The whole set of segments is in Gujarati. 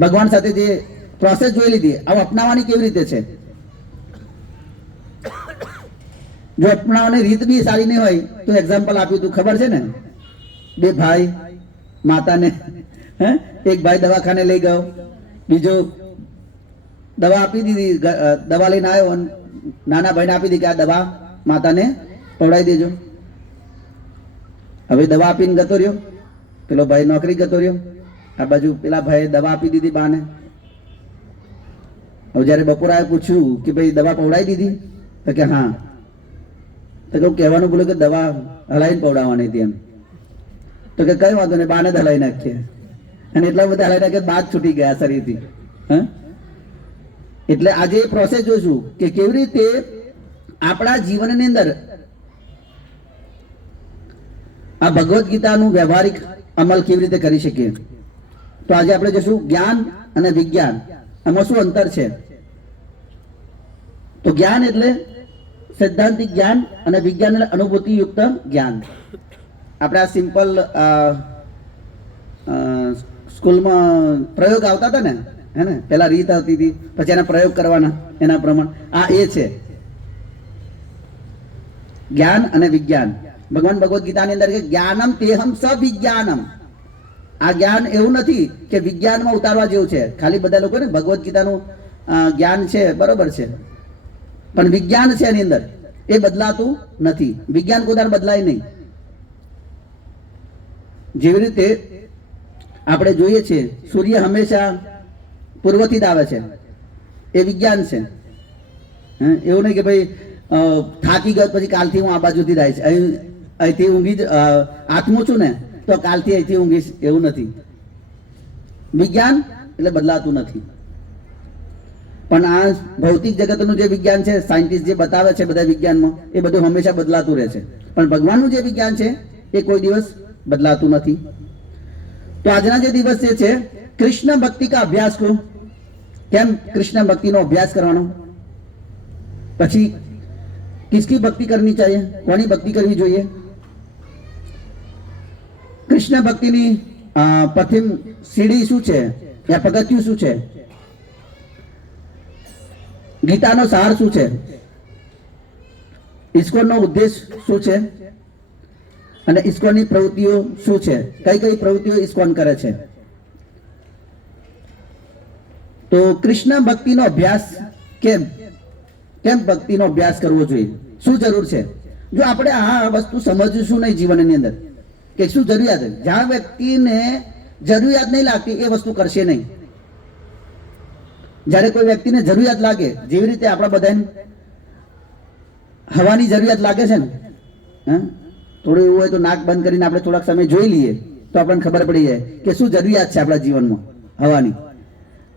ભગવાન સાથે જે પ્રોસેસ જોઈ લીધી, આવું અપનાવવાની કેવી રીતે છે? જો અપનાવવાની રીત બી સારી નહીં હોય તો એક્ઝામ્પલ આપ્યું તું ખબર છે ને, બે ભાઈ માતાને, એક ભાઈ દવાખાને લઈ ગયો, બીજો દવા આપી દીધી, દવા લઈને આવ્યો, નાના ભાઈને આપી દીધી કે આ દવા માતાને પવડાવી દેજો. હવે દવા આપીને ગતો રહ્યો, પેલો ભાઈ નોકરી ગતો રહ્યો, આ બાજુ પેલા ભાઈ દવા આપી દીધી બાને. હવે જયારે બપોરે પૂછ્યું કે ભાઈ દવા પવડાવી દીધી, તો કે હા. તો કહું કહેવાનું બોલું કે દવા હલાવીને પવડાવવાની હતી એમ. તો કે કઈ વાંધો નહીં, બાને જ હલાવી નાખીએ. અને એટલા બધા હલાવી નાખીએ બાદ છૂટી ગયા શરીરથી. એટલે આજે પ્રોસેસ જોઈશું કે કેવી રીતે આપણા જીવનની અંદર આ ભગવદ્ ગીતાનું વ્યવહારિક અમલ કેવી રીતે કરી શકીએ. તો આજે આપણે જોઈશું જ્ઞાન અને વિજ્ઞાન, એમાં શું અંતર છે. તો જ્ઞાન એટલે સૈદ્ધાંતિક જ્ઞાન અને વિજ્ઞાન એટલે અનુભૂતિયુક્ત જ્ઞાન. આપણે આ સિમ્પલ સ્કૂલમાં પ્રયોગ આવતા હતા ને, હે ને, પેલા રીત આવતી હતી, પછી એના પ્રયોગ કરવાના એના પ્રમાણે. આ એ છે જ્ઞાન અને વિજ્ઞાન. ભગવાન ભગવદ્ ગીતાની અંદર કે જ્ઞાનમ તેહમ સવિજ્ઞાનમ. આ જ્ઞાન એવું નથી કે વિજ્ઞાનમાં ઉતારવા જેવું છે. ખાલી બધા લોકો ને ભગવદ્ ગીતાનું જ્ઞાન છે, બરોબર છે, પણ વિજ્ઞાન છે એની અંદર, એ બદલાતું નથી. વિજ્ઞાન કોદાર બદલાય નહીં. જેવી રીતે આપણે જોઈએ છીએ સૂર્ય હંમેશા પૂર્વથી જ આવે છે, એ વિજ્ઞાન છે. એવું નહીં કે ભાઈ થાકી ગયો પછી કાલથી હું આ બાજુથી જ આવીશ, અહીંથી ઊંઘી જ આત્મું છું ને તો કાલથી અહીંથી ઊંઘીશ, એવું નથી. વિજ્ઞાન એટલે બદલાતું નથી. પણ આ ભૌતિક જગતનું જે વિજ્ઞાન છે, સાયન્ટિસ્ટ જે બતાવે છે બધા વિજ્ઞાનમાં, એ બધું હંમેશા બદલાતું રહે છે. પણ ભગવાનનું જે વિજ્ઞાન છે એ કોઈ દિવસ બદલાતું નથી. તો આજના જે દિવસ છે કૃષ્ણ ભક્તિ કા અભ્યાસ કરો. કેમ કૃષ્ણ ભક્તિનો અભ્યાસ કરવાનો? પછી કિસકી ભક્તિ કરવી चाहिए, કોની ભક્તિ કરવી જોઈએ? કૃષ્ણ ભક્તિની પ્રથમ સીડી શું છે, યા પગથિયું શું છે? ગીતાનો સાર શું છે? ઇસ્કોનનો ઉદ્દેશ શું છે? અને ઇસ્કોનની પ્રવૃત્તિઓ શું છે? કઈ કઈ પ્રવૃત્તિઓ ઇસ્કોન કરે છે? તો કૃષ્ણ ભક્તિનો અભ્યાસ કેમ કેમ ભક્તિનો અભ્યાસ કરવો જોઈએ? શું જરૂર છે? જો આપણે આ વસ્તુ સમજીશું નહીં જીવનની અંદર કે શું જરૂરિયાત છે, જ્યાં વ્યક્તિને જરૂરિયાત નહીં લાગતી એ વસ્તુ કરશે નહીં. જ્યારે કોઈ વ્યક્તિને જરૂરિયાત લાગે, જેવી રીતે આપણા બધાને હવાની જરૂરિયાત લાગે છે ને, થોડું એવું હોય તો નાક બંધ કરીને આપણે થોડાક સમય જોઈ લઈએ તો આપણને ખબર પડી જાય કે શું જરૂરિયાત છે આપણા જીવનમાં હવાની.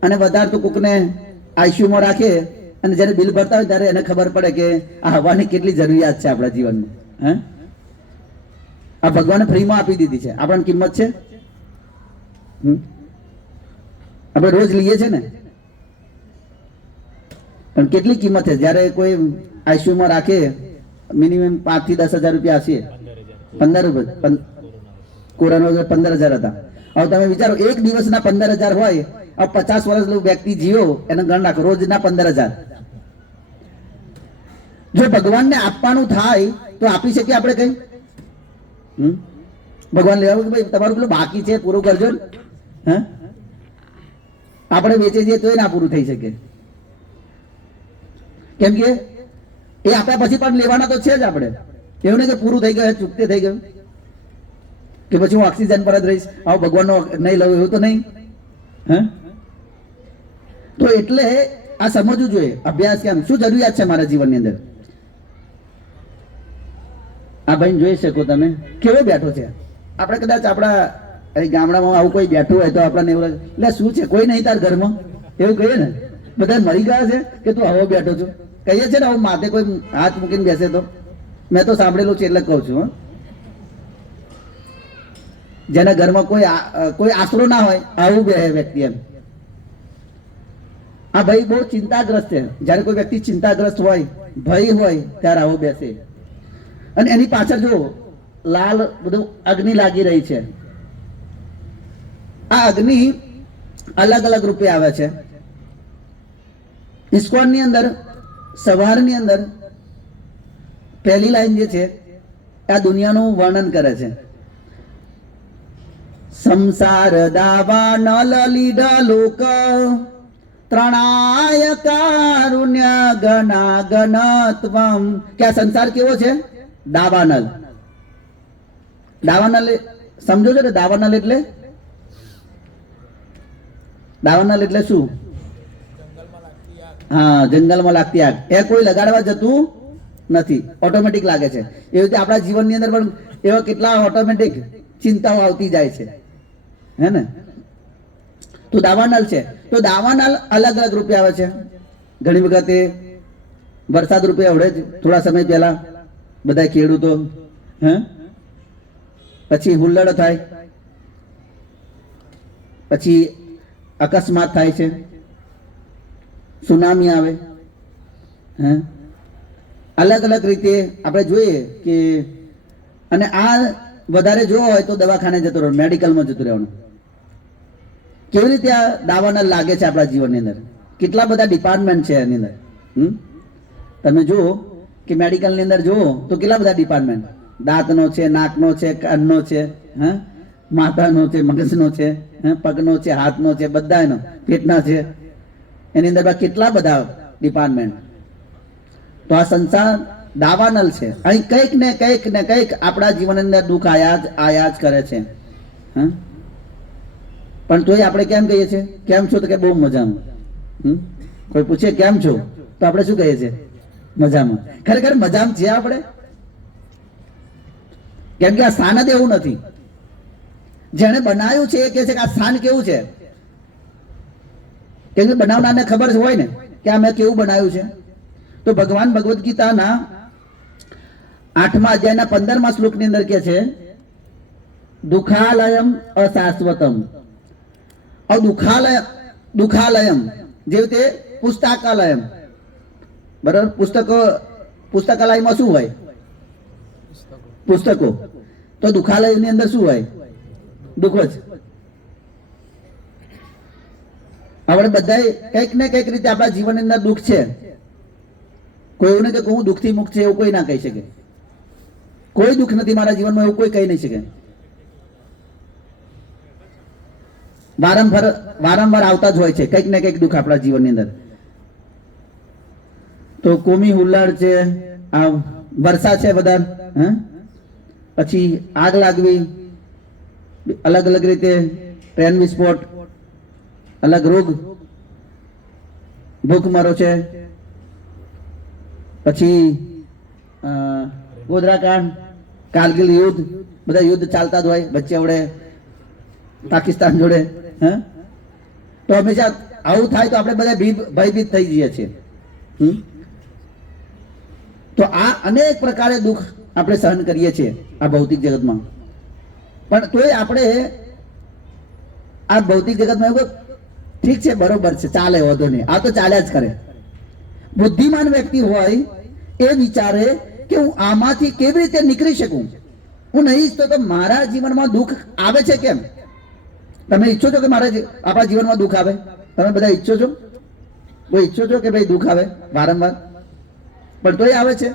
અને વધારે તો કોકને આઈસીયુમાં રાખે અને જ્યારે બિલ ભરતા હોય ત્યારે એને ખબર પડે કે આ હવાની કેટલી જરૂરિયાત છે આપણા જીવનમાં. આ ભગવાને ફ્રીમાં આપી દીધી છે, આપણને કિંમત છે? આપણે રોજ લઈએ છે ને, પણ કેટલી કિંમત છે? જ્યારે કોઈ આઈસીયુમાં રાખે મિનિમમ 5 થી 10 હજાર રૂપિયા હશે. 15 કોરોના 15,000 હતા. હવે તમે વિચારો એક દિવસના 15,000 હોય, હવે 50 વર્ષ વ્યક્તિ જીવો એને ગણ નાખો, રોજના 15,000. જો ભગવાનને આપવાનું થાય તો આપી શકીએ આપણે કઈ? ભગવાન લેવા કે ભાઈ તમારું પેલું બાકી છે પૂરું કરજો ને. આપણે વેચી જઈએ તોય ના પૂરું થઈ શકે. કેમ કે એ આપ્યા પછી પણ લેવાના તો છે જ. આપણે એવું નહીં કે પૂરું થઈ ગયું, ચૂકતે થઈ ગયું, કે પછી હું ઓક્સિજન પર જ રહીશ, આવો ભગવાનનો નહીં લઉં એવું તો નહીં. તો એટલે આ સમજવું જોઈએ અભ્યાસ કેમ, શું જરૂરિયાત છે મારા જીવનની અંદર. આ ભાઈ જોઈ શકો તમે કેવો બેઠો છે. આપણે કદાચ આપણા ગામડામાં આવું કોઈ બેઠું હોય તો આપણને એવું એટલે શું છે, કોઈ નહીં તાર ઘરમાં, એવું કહીએ ને. બધા મરી ગયા છે કે તું આવો બેઠો છું, કહીએ છે ને. આવું માથે કોઈ હાથ મૂકીને બેસે તો મેં તો સાંભળેલું છે એટલે કહું છું. જેના ઘરમાં કોઈ આશરો ના હોય આવું બે વ્યક્તિ એમ. આ ભાઈ બહુ ચિંતાગ્રસ્ત છે. જ્યારે કોઈ વ્યક્તિ ચિંતાગ્રસ્ત હોય, ભય હોય, ત્યારે આવો બેસે. અને એની પાછળ જો લાલ બધું અગ્નિ લાગી રહી છે. આ અગ્નિ અલગ અલગ રૂપે આવે છે. ઇસ્કોનની અંદર સવારની અંદર પહેલી લાઈન જે છે આ દુનિયાનું વર્ણન કરે છે. સંસાર દાવા નલ લીડા લોક ત્રણાય કારુણ્ય ગણા ગણત્વમ. કે આ સંસાર કેવો છે? દાવાનલ. દાવાનલ સમજો છો ને? દાવાનલ એટલે દાવાનલ એટલે શું? હા, જંગલમાં લાગતી આગ. એ કોઈ લગાડવા જતું નથી, ઓટોમેટિક લાગે છે. એવી રીતે આપણા જીવનની અંદર પણ એવા કેટલા ઓટોમેટિક ચિંતાઓ આવતી જાય છે, હે ને? તો દાવાનલ છે. તો દાવાનલ અલગ અલગ રૂપે આવે છે. ઘણી વખતે વરસાદ રૂપે આવડે જ થોડા સમય પહેલા બધા ખેડૂતો, હે, પછી હુલ્લડ થાય, પછી અકસ્માત થાય છે, સુનામી આવે, હે, અલગ અલગ રીતે આપણે જોઈએ કે. અને આ વધારે જોવો હોય તો દવાખાને જતો રહેવાનું, મેડિકલમાં જતું રહેવાનું. કેવી રીતે આ દાવાનળ લાગે છે આપણા જીવનની અંદર? કેટલા બધા ડિપાર્ટમેન્ટ છે એની અંદર. તમે જુઓ કે મેડિકલની અંદર જુઓ તો કેટલા બધા ડિપાર્ટમેન્ટ. દાંતનો છે, નાકનો છે, કાનનો છે, હા, માથાનો છે, મગજનો છે, પગનો છે, હાથનો છે, બધાનો, પેટના છે. એની અંદર કેટલા બધા ડિપાર્ટમેન્ટ. તો આ સંસાર દાવાનલ છે. અહીં કંઈક ને કંઈક આપણા જીવનની અંદર દુઃખ આયા જ કરે છે. હા, પણ તોય આપણે કેમ કહીએ છીએ? કેમ છો? તો કે બહુ મજામાં. કોઈ પૂછે કેમ છો તો આપણે શું કહીએ છીએ? મજામાં. ખરેખર મજામાં છે આપણે? કેમ કે આ સ્થાન જ એવું નથી. જેને બનાવ્યું છે એ કહે છે કે આ સ્થાન કેવું છે. કેમ કે બનાવનારને ખબર હોય ને કે આ મેં કેવું બનાવ્યું છે. તો ભગવાન ભગવદ્ ગીતાના 8મા અધ્યાયના 15મા શ્લોકની અંદર કહે છે દુઃખાલયમ અશાશ્વતમ. દુઃખાલયમ જેવી રીતે પુસ્તકાલયમ, બરાબર? પુસ્તકાલયમાં શું હોય? પુસ્તકો. તો દુઃખાલયની અંદર શું હોય? દુઃખ જ. આપણે બધા કંઈક ને કંઈક રીતે આપણા જીવનની અંદર દુઃખ છે. કોઈ એવું નહીં કે હું દુઃખથી મુક્ત છે એવું કોઈ ના કહી શકે. કોઈ દુઃખ નથી મારા જીવનમાં એવું કોઈ કહી નહીં શકે. વારંવાર આવતા જ હોય છે કંઈક ને કંઈક દુઃખ આપણા જીવનની અંદર. તો કોમી હુલ્લડ છે, આ વરસાદ છે બધા, પછી આગ લાગવી, અલગ અલગ રીતે ટ્રેન વિસ્ફોટ, અલગ રોગ, ભૂખમરો છે, પછી ગોધરાકાંડ, કારગિલ યુદ્ધ, બધા યુદ્ધ ચાલતા જ હોય વચ્ચે આવડે પાકિસ્તાન જોડે. તો હંમેશા આવું થાય તો આપણે બધા ભયભીત થઈ જઈએ છીએ. તો આ અનેક પ્રકારે દુઃખ આપણે સહન કરીએ છીએ આ ભૌતિક જગતમાં. પણ તોય આપણે આ ભૌતિક જગતમાં એવું ઠીક છે, બરોબર છે, ચાલે, વાંધો નહીં, આ તો ચાલ્યા જ કરે. બુદ્ધિમાન વ્યક્તિ હોય એ વિચારે કે હું આમાંથી કેવી રીતે નીકળી શકું. હું નહીં ઈચ્છતો તો મારા જીવનમાં દુઃખ આવે છે કેમ? તમે ઈચ્છો છો કે આપણા જીવનમાં દુઃખ આવે? તમે બધા ઈચ્છો છો? કોઈ ઈચ્છો છો કે ભાઈ દુઃખ આવે વારંવાર? પણ તોય આવે છે.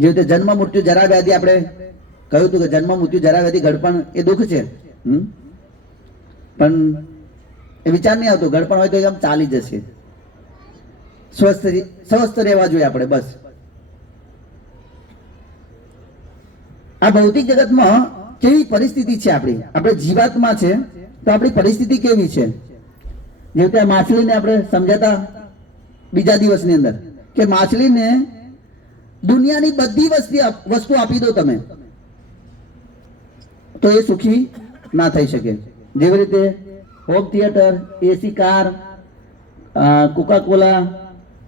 જે રીતે જન્મ મૃત્યુ જરા વ્યાધિ આપણે કહ્યું હતું કે જન્મ મૃત્યુ જરા વ્યાધિ ઘડપણ એ દુઃખ છે. પણ એ વિચાર નહીં આવતો ઘડપણ હોય તો એમ ચાલી જશે. સ્વસ્થ રહેવા જોઈએ આપણે, બસ. આ ભૌતિક જગતમાં કેવી પરિસ્થિતિ છે આપણી? આપણે જીવાત્મા છે તો આપણી પરિસ્થિતિ કેવી છે? જેવી રીતે માછલીને આપણે સમજાતા બીજા દિવસની અંદર કે માછલીને દુનિયાની બધી વસ્તુ આપી દો તમે તો એ સુખી ના થઈ શકે. જેવી રીતે home theatre, AC car, Coca Cola,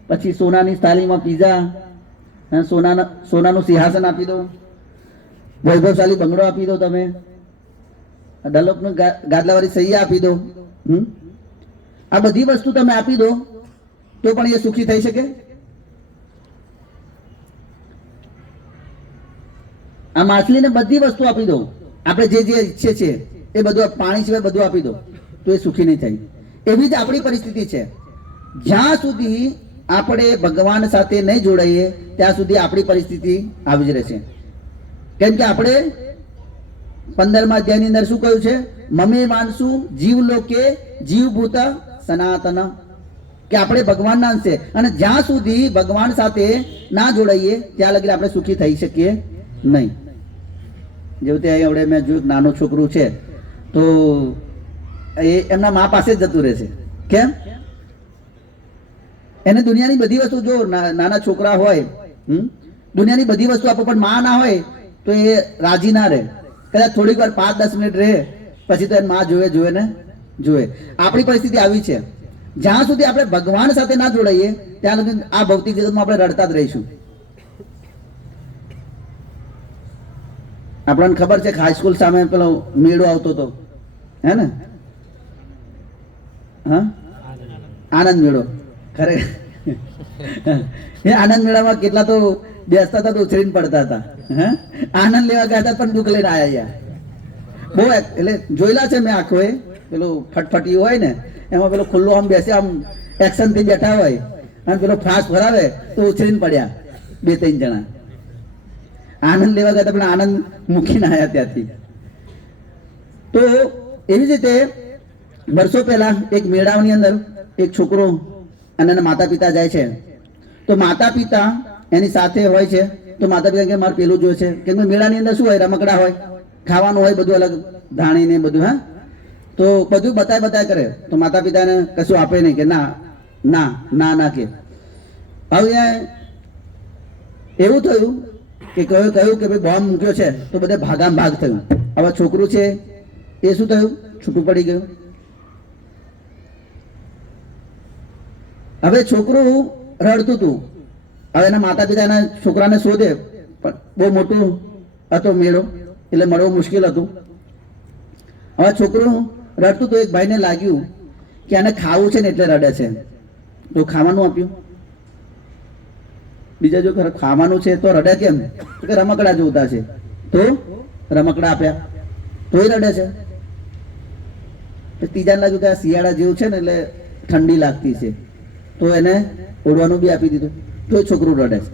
પછી સોનાની થાળીમાં પીઝા, સોનાનું સિંહાસન આપી દો, વૈભવશાળી બંગડો આપી દો, તમે ડલોકનું ગાદલાવાળી સૈયા આપી દો. આ બધી વસ્તુ તમે આપી દો તો પણ એ સુખી થઈ શકે? આ માછલીને બધી વસ્તુ આપી દો આપણે જે જે ઈચ્છે છે એ બધું પાણી સિવાય બધું આપી દો તો એ સુખી નહીં થાય. એવી જ આપણી પરિસ્થિતિ છે. જ્યાં સુધી આપણે ભગવાન સાથે નહીં જોડાઈએ ત્યાં સુધી આપણી પરિસ્થિતિ આવી જ રહેશે. કેમ કે આપણે 15મા અધ્યાયની અંદર શું કહ્યું છે? મમે માનસુ જીવ લોકે જીવભૂત સનાતન, કે આપણે ભગવાનના અંશે, અને જ્યાં સુધી ભગવાન સાથે ના જોડાઈએ ત્યાં લગી આપણે સુખી થઈ શકીએ નહીં. જેવું તે અહીં મેં જોયું નાનું છોકરું છે તો એ એમના મા પાસે જ જતું રહે છે. કેમ? એને દુનિયાની બધી વસ્તુ, જો નાના છોકરા હોય દુનિયાની બધી વસ્તુ આપો પણ માં ના હોય તો એ રાજી ના રહે. કદાચ થોડીક વાર 5-10 મિનિટ રહે પછી તો એને માં જોવે ને જોવે. આપણી પરિસ્થિતિ આવી છે. જ્યાં સુધી આપણે ભગવાન સાથે ના જોડાઈએ ત્યાં સુધી આ ભૌતિક જગતમાં આપણે રડતા જ રહીશું. આપણને ખબર છે કે હાઈસ્કૂલ સામે પેલો મેળો આવતો હતો, હે ને? હા, આનંદ મેળો. ખરેખર એ આનંદ મેળામાં કેટલા તો બેસતા હતા તો ઉછળીને પડતા હતા. આનંદ લેવા ગયા હતા પણ દુઃખ લઈને આવ્યા. બહુ એટલે જોયેલા છે મેં આંખો. પેલું ફટફટી હોય ને એમાં પેલો ખુલ્લો આમ બેસે, આમ એક્શન થી બેઠા હોય અને પેલો ફાસ્ટ ભરાવે તો ઉછળીને પડ્યા 2-3 જણા. આનંદ લેવા ગયા પણ આનંદ મૂકીને આવ્યા ત્યાંથી. તો એવી જ રીતે વર્ષો પહેલા એક મેળાની અંદર એક છોકરો અને એના માતા પિતા જાય છે. તો માતા પિતા એની સાથે હોય છે. તો માતા પિતા કે મારે પેલું જોયું છે. કેમ કે મેળાની અંદર શું હોય? રમકડા હોય, ખાવાનું હોય, બધું અલગ ધાણી ને બધું. હા, તો બધું બતાય કરે. તો માતા પિતાને કશું આપે નહીં, કે ના ના ના ના કે. હવે એવું થયું કે કહ્યું કે ભાઈ બોમ્બ મૂક્યો છે તો બધે ભાગામ ભાગ થયું. હવે છોકરું છે એ શું થયું? છૂટું પડી ગયું. હવે છોકરું રડતું હતું. હવે એના માતા પિતા એના છોકરાને શોધે પણ બહુ મોટું હતો મેળો એટલે મળવું મુશ્કેલ હતું. હવે છોકરું રડતું તો એક ભાઈને લાગ્યું કે આને ખાવું છે ને એટલે રડે છે, તો ખાવાનું આપ્યું. બીજા જો ખાવાનું છે તો રડે કેમ? તો કે રમકડા જોતા છે તો રમકડા આપ્યા તોય રડે છે. ત્રીજાને લાગ્યું કે આ શિયાળા જેવું છે ને એટલે ઠંડી લાગતી છે તો એને ઓઢવાનું બી આપી દીધું તો છોકરું રડે છે.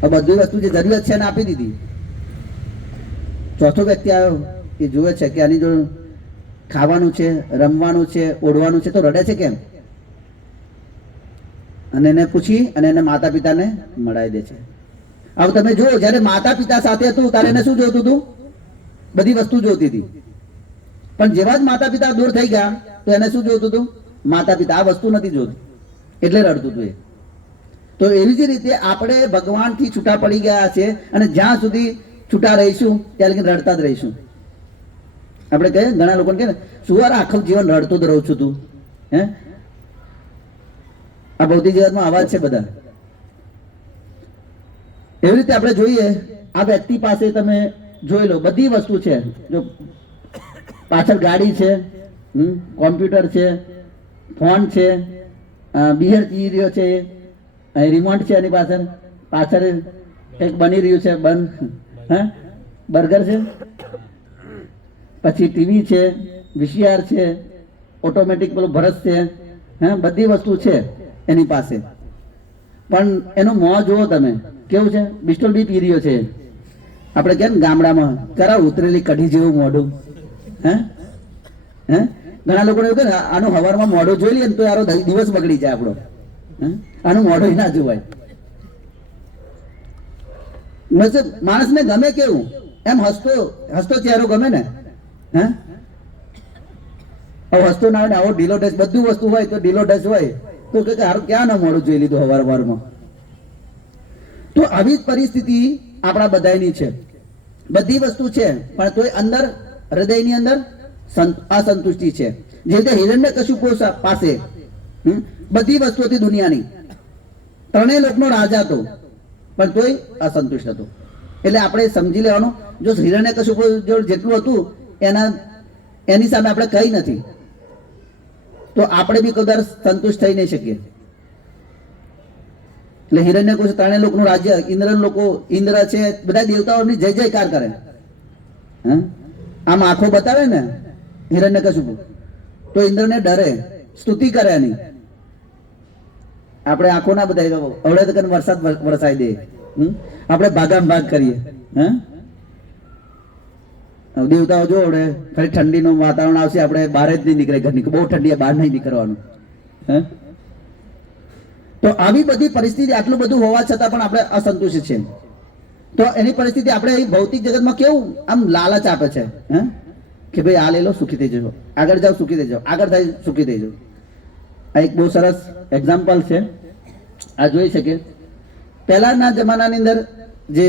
હવે બધી વસ્તુ જે જરૂરિયાત છે એને આપી દીધી. ચોથો વ્યક્તિ આવ્યો એ જુએ છે કે આની જોડે ખાવાનું છે, રમવાનું છે, ઓઢવાનું છે તો રડે છે કેમ? અને એને પૂછી અને એને માતા પિતાને મળાવી દે છે. હવે તમે જુઓ, જ્યારે માતા પિતા સાથે હતું ત્યારે એને શું જોતું હતું? બધી વસ્તુ જોતી હતી. પણ જેવા જ માતા પિતા દૂર થઈ ગયા તો એને શું જોતું હતું? માતા પિતા આ વસ્તુ નથી જોતું એટલે રડતું હતું એ. તો એવી જ રીતે આપણે ભગવાનથી છૂટા પડી ગયા છે અને જ્યાં સુધી છૂટા રહીશું ત્યાં લગી રડતા જ રહીશું. આપણે કહીએ, ઘણા લોકોને કહે ને, શું વાર આખું જીવન રડતો જ રહું છું તું? હે, આ ભૌતિક જગતમાં અવાજ છે બધા. એવી રીતે આપણે જોઈએ, આ વ્યક્તિ પાસે તમે જોઈ લો બધી વસ્તુ છે. જો પાછળ ગાડી છે, કોમ્પ્યુટર છે, ફોન છે, બિયર પી રહ્યો છે, રિમોટ છે એની પાછળ કંઈક બની રહ્યું છે, હા બર્ગર છે, પછી ટીવી છે, VCR છે, ઓટોમેટિક પેલું બ્રશ છે, હા બધી વસ્તુ છે એની પાસે. પણ એનું મોં જુઓ તમે કેવું છે? બિસ્ટોલ બી પી રહ્યો છે. આપણે કેમ ગામડામાં કરા ઉતરેલી કઢી જેવું મોઢું. હે હે ઘણા લોકોને એવું કે આનું હવારમાં મોઢું જોઈ લઈએ ને તો યારો દિવસ બગડી જાય આપણો. આનું મોઢું ના જોવાય. માણસને ગમે કેવું? એમ હસતો ચહેરો ગમે ને? હે, હસતો ના હોય ને આવો ઢીલો ડસ બધું વસ્તુ હોય તો ઢીલો ડસ હોય તો કે હારું ક્યાં ના મોડું જોઈ લીધું હવારમાં. તો આવી જ પરિસ્થિતિ આપણા બધાની છે. બધી વસ્તુ છે પણ તોય અંદર હૃદયની અંદર અસંતુષ્ટિ છે. જે રીતે હિરણ્યકશિપુ પાસે બધી વસ્તુ હતી દુનિયાની, 3 લોકનો રાજા હતો પણ તોય અસંતુષ્ટ હતો. એટલે આપણે સમજી લેવાનું, જો હિરણ્યકશિપુ જોડે જેટલું હતું એની સામે આપણે કઈ નથી તો આપણે બી કદાચ સંતુષ્ટ થઈ નહીં શકીએ. એટલે હિરણ્યકશિપુ 3 લોકનું રાજ્ય, ઇન્દ્ર છે, બધા દેવતાઓની જય જયકાર કરે. હા, આમ આંખો બતાવે ને હિરણ્યકશિપુ તો ઇન્દ્રને ડરે, સ્તુતિ કરે નહીં. આપણે આંખો ના બતાવી અવડે તો વરસાદ વરસાઈ દે, આપણે ભાગામ ભાગ કરીએ. હા, દેવતાઓ જો આવડે ખાલી ઠંડીનું વાતાવરણ આવશે, આપણે બહાર જ નહીં નીકળે ઘરની, બહુ ઠંડી બહાર નહીં નીકળવાનું. હા, તો આવી બધી પરિસ્થિતિ આટલું બધું હોવા છતાં પણ આપણે અસંતુષ્ટ છે. તો એની પરિસ્થિતિ આપણે ભૌતિક જગતમાં કેવું આમ લાલચ આપે છે, હા, કે ભાઈ આ લઈ લો સુખી થઈ જજો, આગળ જાઓ સુખી થઈ જાઓ, આગળ થાય સુખી થઈ જાઓ. આ એક બહુ સરસ એક્ઝામ્પલ છે. આ જોઈ શકે પહેલાના જમાનાની અંદર જે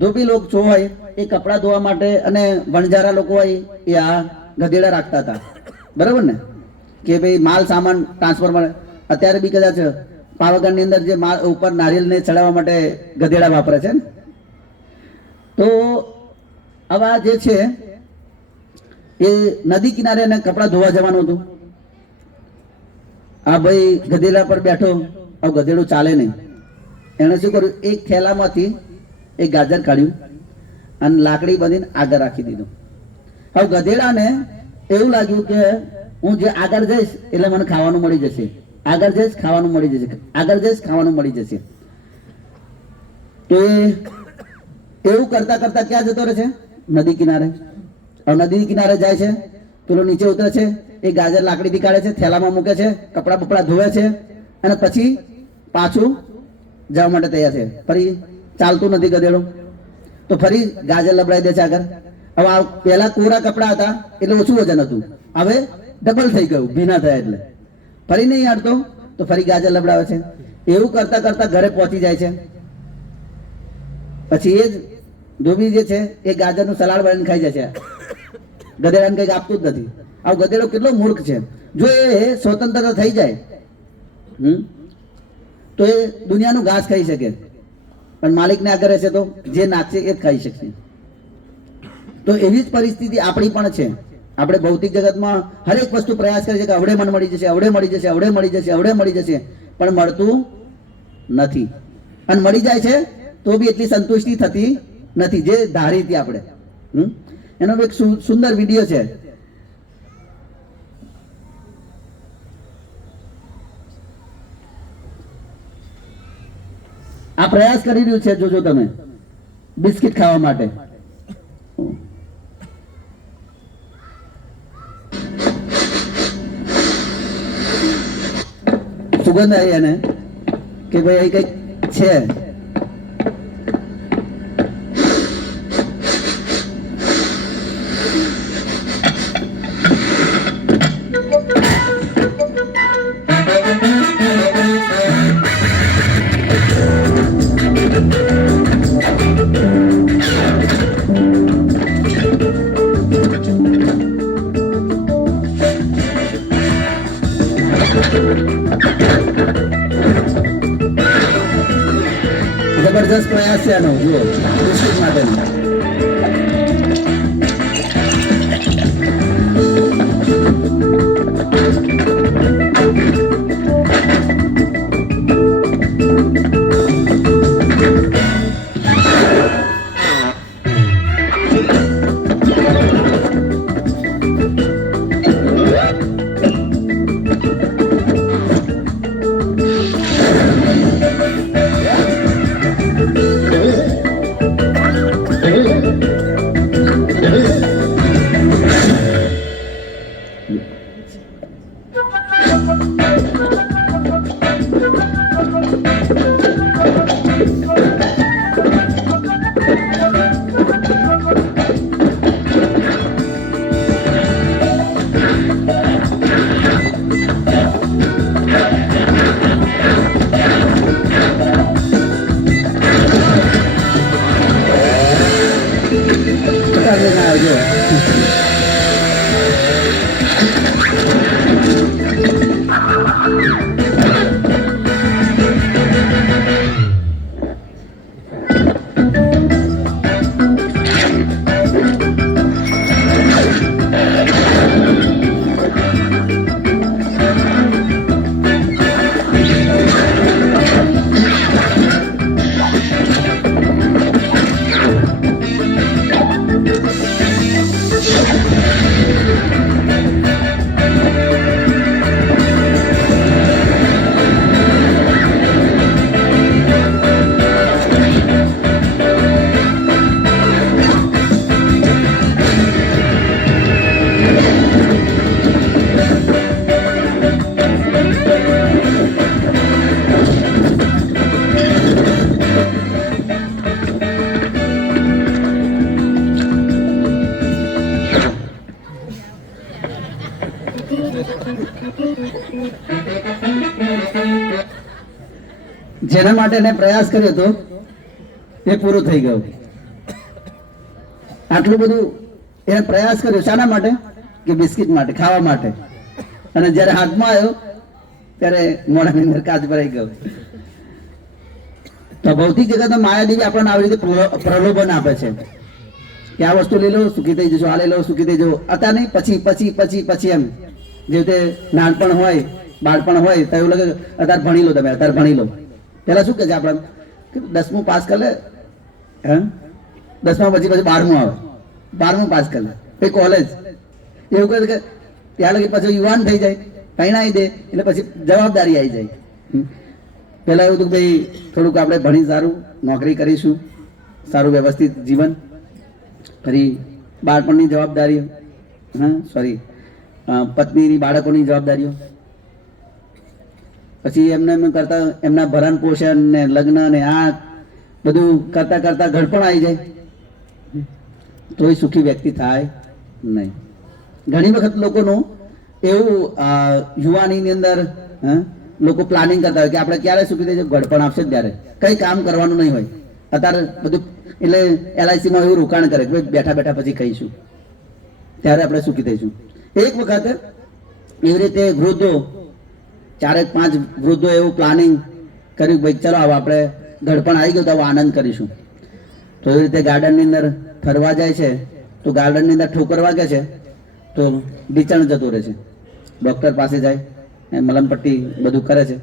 ધોબી લોકો હોય એ કપડાં ધોવા માટે અને વણજારા લોકો હોય એ આ ગધેડા રાખતા હતા, બરાબર ને, કે ભાઈ માલ સામાન ટ્રાન્સફર મળે. અત્યારે બી કદાચ પાવાગઢની અંદર જે માલ ઉપર નારિયેલને ચડાવવા માટે ગધેડા વાપરે છે ને. તો આવા જે છે એ નદી કિનારે એને કપડાં ધોવા જવાનું હતું. આ ભાઈ ગધેડા પર બેઠો, હવે ગધેડું ચાલે નહીં. એણે શું કર્યું, એક થેલામાંથી એક ગાજર કાઢ્યું અને લાકડી બાંધીને આગળ રાખી દીધું. હવે ગધેડાને એવું લાગ્યું કે હું જે આગળ જઈશ એટલે મને ખાવાનું મળી જશે, આગળ જઈશ ખાવાનું મળી જશે, આગળ જઈશ ખાવાનું મળી જશે. તો એ એવું કરતા કરતા ક્યાં જતો રહે છે, નદી કિનારે. હવે નદી કિનારે જાય છે, પેલો નીચે ઉતરે છે, એ ગાજર લાકડીથી કાઢે છે, થેલામાં મૂકે છે, કપડાં બપડા ધોવે છે અને પછી પાછું જવા માટે તૈયાર છે. ફરી ચાલતું નથી ગધેડું, તો ફરી ગાજર લબડાઈ દે છે આગળ. હવે આ પહેલા કોરા કપડા હતા એટલે ઓછું વજન હતું, હવે ડબલ થઈ ગયું ભીના થયા એટલે. ફરી નહીં હાડતો તો ફરી ગાજર લબડાવે છે. એવું કરતા કરતા ઘરે પહોંચી જાય છે. પછી એ જ ધોબી જે છે એ ગાજરનું સલાડ બનાવીને ખાઈ જાય છે, ગધેડાને કંઈક આપતું જ નથી. આ ગધેડો કેટલો મૂર્ખ છે. જો એ સ્વતંત્ર થઈ જાય તો એ દુનિયાનું ઘાસ ખાઈ શકે, પણ માલિકને આગળ રહેશે તો જે નાખશે એ જ ખાઈ શકશે. તો એવી જ પરિસ્થિતિ આપણી પણ છે. આપણે ભૌતિક જગતમાં હરેક વસ્તુ પ્રયાસ કરીએ કે અવડે મને મળી જશે, અવડે મળી જશે, અવડે મળી જશે, અવડે મળી જશે, પણ મળતું નથી. અને મળી જાય છે તો બી એટલી સંતુષ્ટિ થતી નથી જે ધારી હતી આપણે. એનો એક સુંદર વિડીયો છે. આ પ્રયાસ કરી રહ્યું છે, જોજો તમે, બિસ્કિટ ખાવા માટે. સુગંધ આવી એને કે ભાઈ અહીં કઈક છે. જબરજસ્ત પ્રયાસ છે આનો, જુઓ, બિસ્કિટ માટેનો. જેના માટે એને પ્રયાસ કર્યો હતો એ પૂરો થઈ ગયો. આટલું બધું એને પ્રયાસ કર્યો શાના માટે? કે બિસ્કિટ માટે, ખાવા માટે. અને જ્યારે હાથમાં આવ્યો ત્યારે મોઢાની અંદર કાચ ભરાઈ ગયો. તો ભૌતિક જગતમાં માયાદેવી આપણને આવી રીતે પ્રલોભન આપે છે કે આ વસ્તુ લઈ લો સુખી થઈ જશો, આ લઈ લો સુખી થઈ જશો. અત્યારે નહીં, પછી પછી પછી પછી એમ જે રીતે નાનપણ હોય, બાળપણ હોય તો એવું લાગે અત્યારે ભણી લો, તમે અત્યારે ભણી લો. પેલા શું કે છે આપણે કે 10મું પાસ કરી લે, હે 10મા પછી 12મું આવે, 12મું પાસ કરી લે, પછી કોલેજ. એવું કહે કે ત્યાં લગી પછી યુવાન થઈ જાય, પરણાવી દે એટલે પછી જવાબદારી આવી જાય. પેલા એવું હતું કે ભાઈ થોડુંક આપણે ભણી સારું નોકરી કરીશું, સારું વ્યવસ્થિત જીવન, ફરી બાળપણની જવાબદારીઓ, હા સોરી પત્નીની બાળકોની જવાબદારીઓ, પછી એમને એમ કરતા એમના ભરણ પોષણ ને લગ્ન ને આ બધું કરતા કરતા ઘડપણ આવી જાય તોય સુખી વ્યક્તિ થાય નહીં. ઘણી વખત લોકોનું એવું યુવાનીની અંદર લોકો પ્લાનિંગ કરતા હોય કે આપણે ક્યારે સુખી થઈ જાય, ઘડપણ આવશે ત્યારે, કઈ કામ કરવાનું નહીં હોય. અત્યારે બધું એટલે LICમાં એવું રોકાણ કરે કે બેઠા બેઠા પછી કહીશું, ત્યારે આપણે સુખી થઈશું. એક વખત એવી રીતે વૃદ્ધો 4-5 વૃદ્ધો એવું પ્લાનિંગ કર્યું ભાઈ ચલો હવે આપણે ઘડપણ આવી ગયું તો હવે આનંદ કરીશું. તો એવી રીતે ગાર્ડનની અંદર ફરવા જાય છે તો ગાર્ડનની અંદર ઠોકર વાગે છે તો બીચણ જતું રહે છે. ડૉક્ટર પાસે જાય, મલમપટ્ટી બધું કરે છે,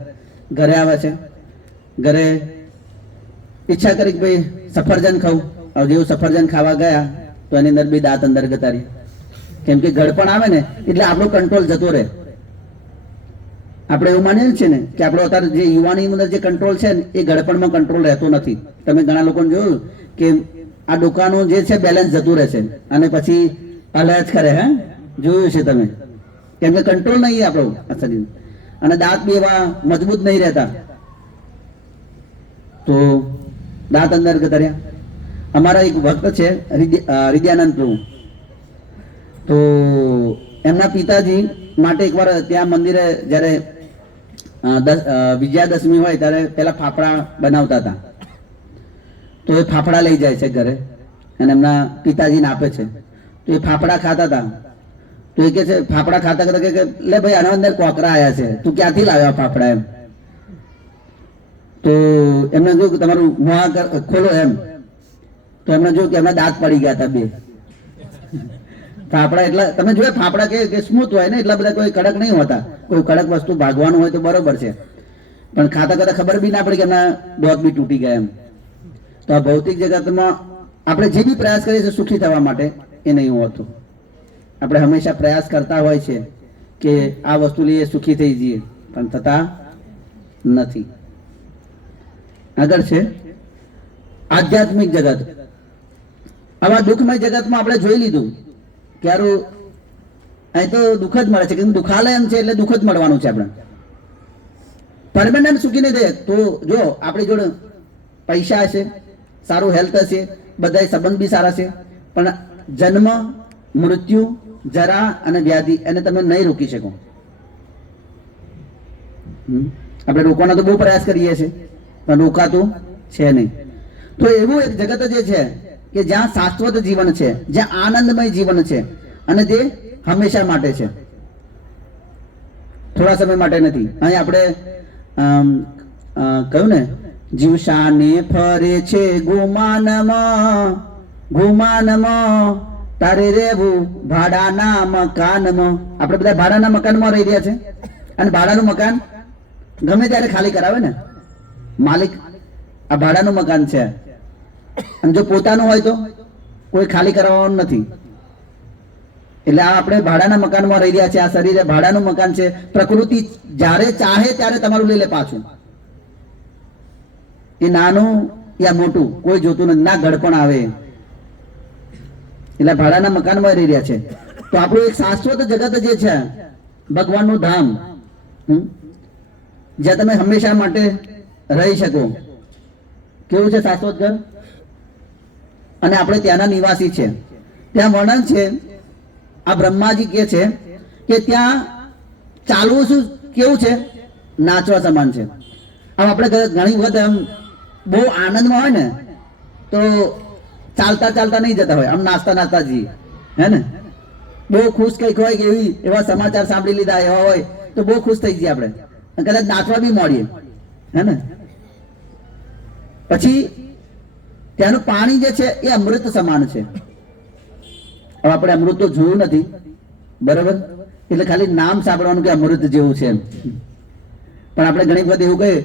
ઘરે આવે છે. ઘરે ઈચ્છા કરી કે ભાઈ સફરજન ખાવું. હવે જેવું સફરજન ખાવા ગયા તો એની અંદર બી દાંત અંદર જતા રહી. કેમ કે ઘડપણ આવે ને એટલે આપણો કંટ્રોલ જતો રહે. આપણે એવું માનીએ છીએ ને કે આપણો અત્યારે જે યુવાની અંદર જે કંટ્રોલ છે ને એ ઘડપણમાં કંટ્રોલ રહેતો નથી. તમે ઘણા લોકોને જોયું કે આ દુકાનો જે છે બેલેન્સ જતું રહે છે અને પછી અલગ કરે, હે જોયું છે તમે, કેમ કે કંટ્રોલ નહીં આપણો શરીર, અને દાંત બી એવા મજબૂત નહીં રહેતા તો દાંત અંદર જતા રહ્યા. અમારા એક ભક્ત છે હૃદયાનંદ પ્રભુ, તો એમના પિતાજી માટે એકવાર ત્યાં મંદિરે જ્યારે વિજયાદશમી હોય ત્યારે પેલા ફાફડા બનાવતા હતા. તો એ ફાફડા લઈ જાય છે ઘરે અને એમના પિતાજીને આપે છે. તો એ ફાફડા ખાતા હતા તો એ કે છે ફાફડા ખાતા ખાતા કે લે ભાઈ આના અંદર કોકરા આવ્યા છે, તું ક્યાંથી લાવ્યા ફાફડા એમ. તો એમને જોયું કે તમારું મોં ખોલો એમ, તો એમને જોયું કે એમના દાંત પડી ગયા હતા 2. ફાફડા એટલા તમે જોયે ફાફડા કે સ્મૂથ હોય ને એટલા બધા કોઈ કડક નહીં હોતા. કોઈ કડક વસ્તુ ભાગવાનું હોય તો બરોબર છે, પણ ખાતા ખાતા ખબર બી ના પડી કે એમના દાંત બી તૂટી ગયા એમ. તો આ ભૌતિક જગતમાં આપણે જે બી પ્રયાસ કરીએ છીએ સુખી થવા માટે એ નહીં હોતું. આપણે હંમેશા પ્રયાસ કરતા હોય છે કે આ વસ્તુ લઈએ સુખી થઈ જઈએ, પણ થતા નથી. આગળ છે આધ્યાત્મિક જગત. આવા દુઃખમય જગતમાં આપણે જોઈ લીધું કે યારું અહીં તો દુઃખ જ મળે છે, કે દુઃખાલય એમ છે એટલે દુઃખ જ મળવાનું છે. આપણે પરમેનન્ટ સુખી નહીં થાય. તો જો આપણી જોડે પૈસા હશે, સારું હેલ્થ હશે, બધા સંબંધ બી સારા છે, પણ જન્મ, મૃત્યુ, જરા અને વ્યાધિ એને તમે નહીં રોકી શકો. આપણે રોકવાનો તો બહુ પ્રયાસ કરીએ છીએ પણ રોકાતું છે નહીં. તો એવું એક જગત જે છે કે જ્યાં શાશ્વત જીવન છે, જ્યાં આનંદમય જીવન છે અને તે હંમેશા માટે છે, થોડા સમય માટે નથી. અહીં આપણે કહ્યું ને જીવશાને ફરે છે ગુમાનમાં, ગુમાનમાં તારે રહેવું ભાડાના મકાનમાં. આપણે બધા ભાડાના મકાનમાં રહી રહ્યા છે અને ભાડાનું મકાન ગમે ત્યારે ખાલી કરાવે ને માલિક. આ ભાડાનું મકાન છે અને જો પોતાનું હોય તો કોઈ ખાલી કરાવવાનું નથી. એટલે આ આપણે ભાડાના મકાનમાં રહી રહ્યા છે, આ શરીર એ ભાડાનું મકાન છે. પ્રકૃતિ જ્યારે ચાહે ત્યારે તમારું લઈ લે પાછું. એ નાનું યા મોટું કોઈ જોતું નથી, ના ગળપણ આવે. એટલે ભાડાના મકાનમાં રહી રહ્યા છે. તો આપણું એક શાશ્વત જગત જે છે ભગવાનનું ધામ, જ્યાં તમે હંમેશા માટે રહી શકો. કેવું છે શાશ્વત ઘર? અને આપણે ત્યાંના નિવાસી છે. ત્યાં વર્ણન છે, આ બ્રહ્માજી કે છે કે ત્યાં ચાલવું શું કેવું છે? નાચવા સમાન છે. આમ આપણે ઘણી વખત આમ બહુ આનંદમાં હોય ને તો ચાલતા ચાલતા નહીં જતા હોય, આમ નાસ્તા નાસ્તા જઈએ, હે ને? બહુ ખુશ કંઈક હોય કે એવા સમાચાર સાંભળી લીધા એવા હોય તો બહુ ખુશ થઈ જઈએ આપણે, કદાચ નાચવા બી મળીએ, હે ને? પછી ત્યાંનું પાણી જે છે એ અમૃત સમાન છે. હવે આપણે અમૃત તો જોયું નથી, બરાબર? એટલે ખાલી નામ સાંભળવાનું કે અમૃત જેવું છે એમ. પણ આપણે ઘણી વખત એવું કહીએ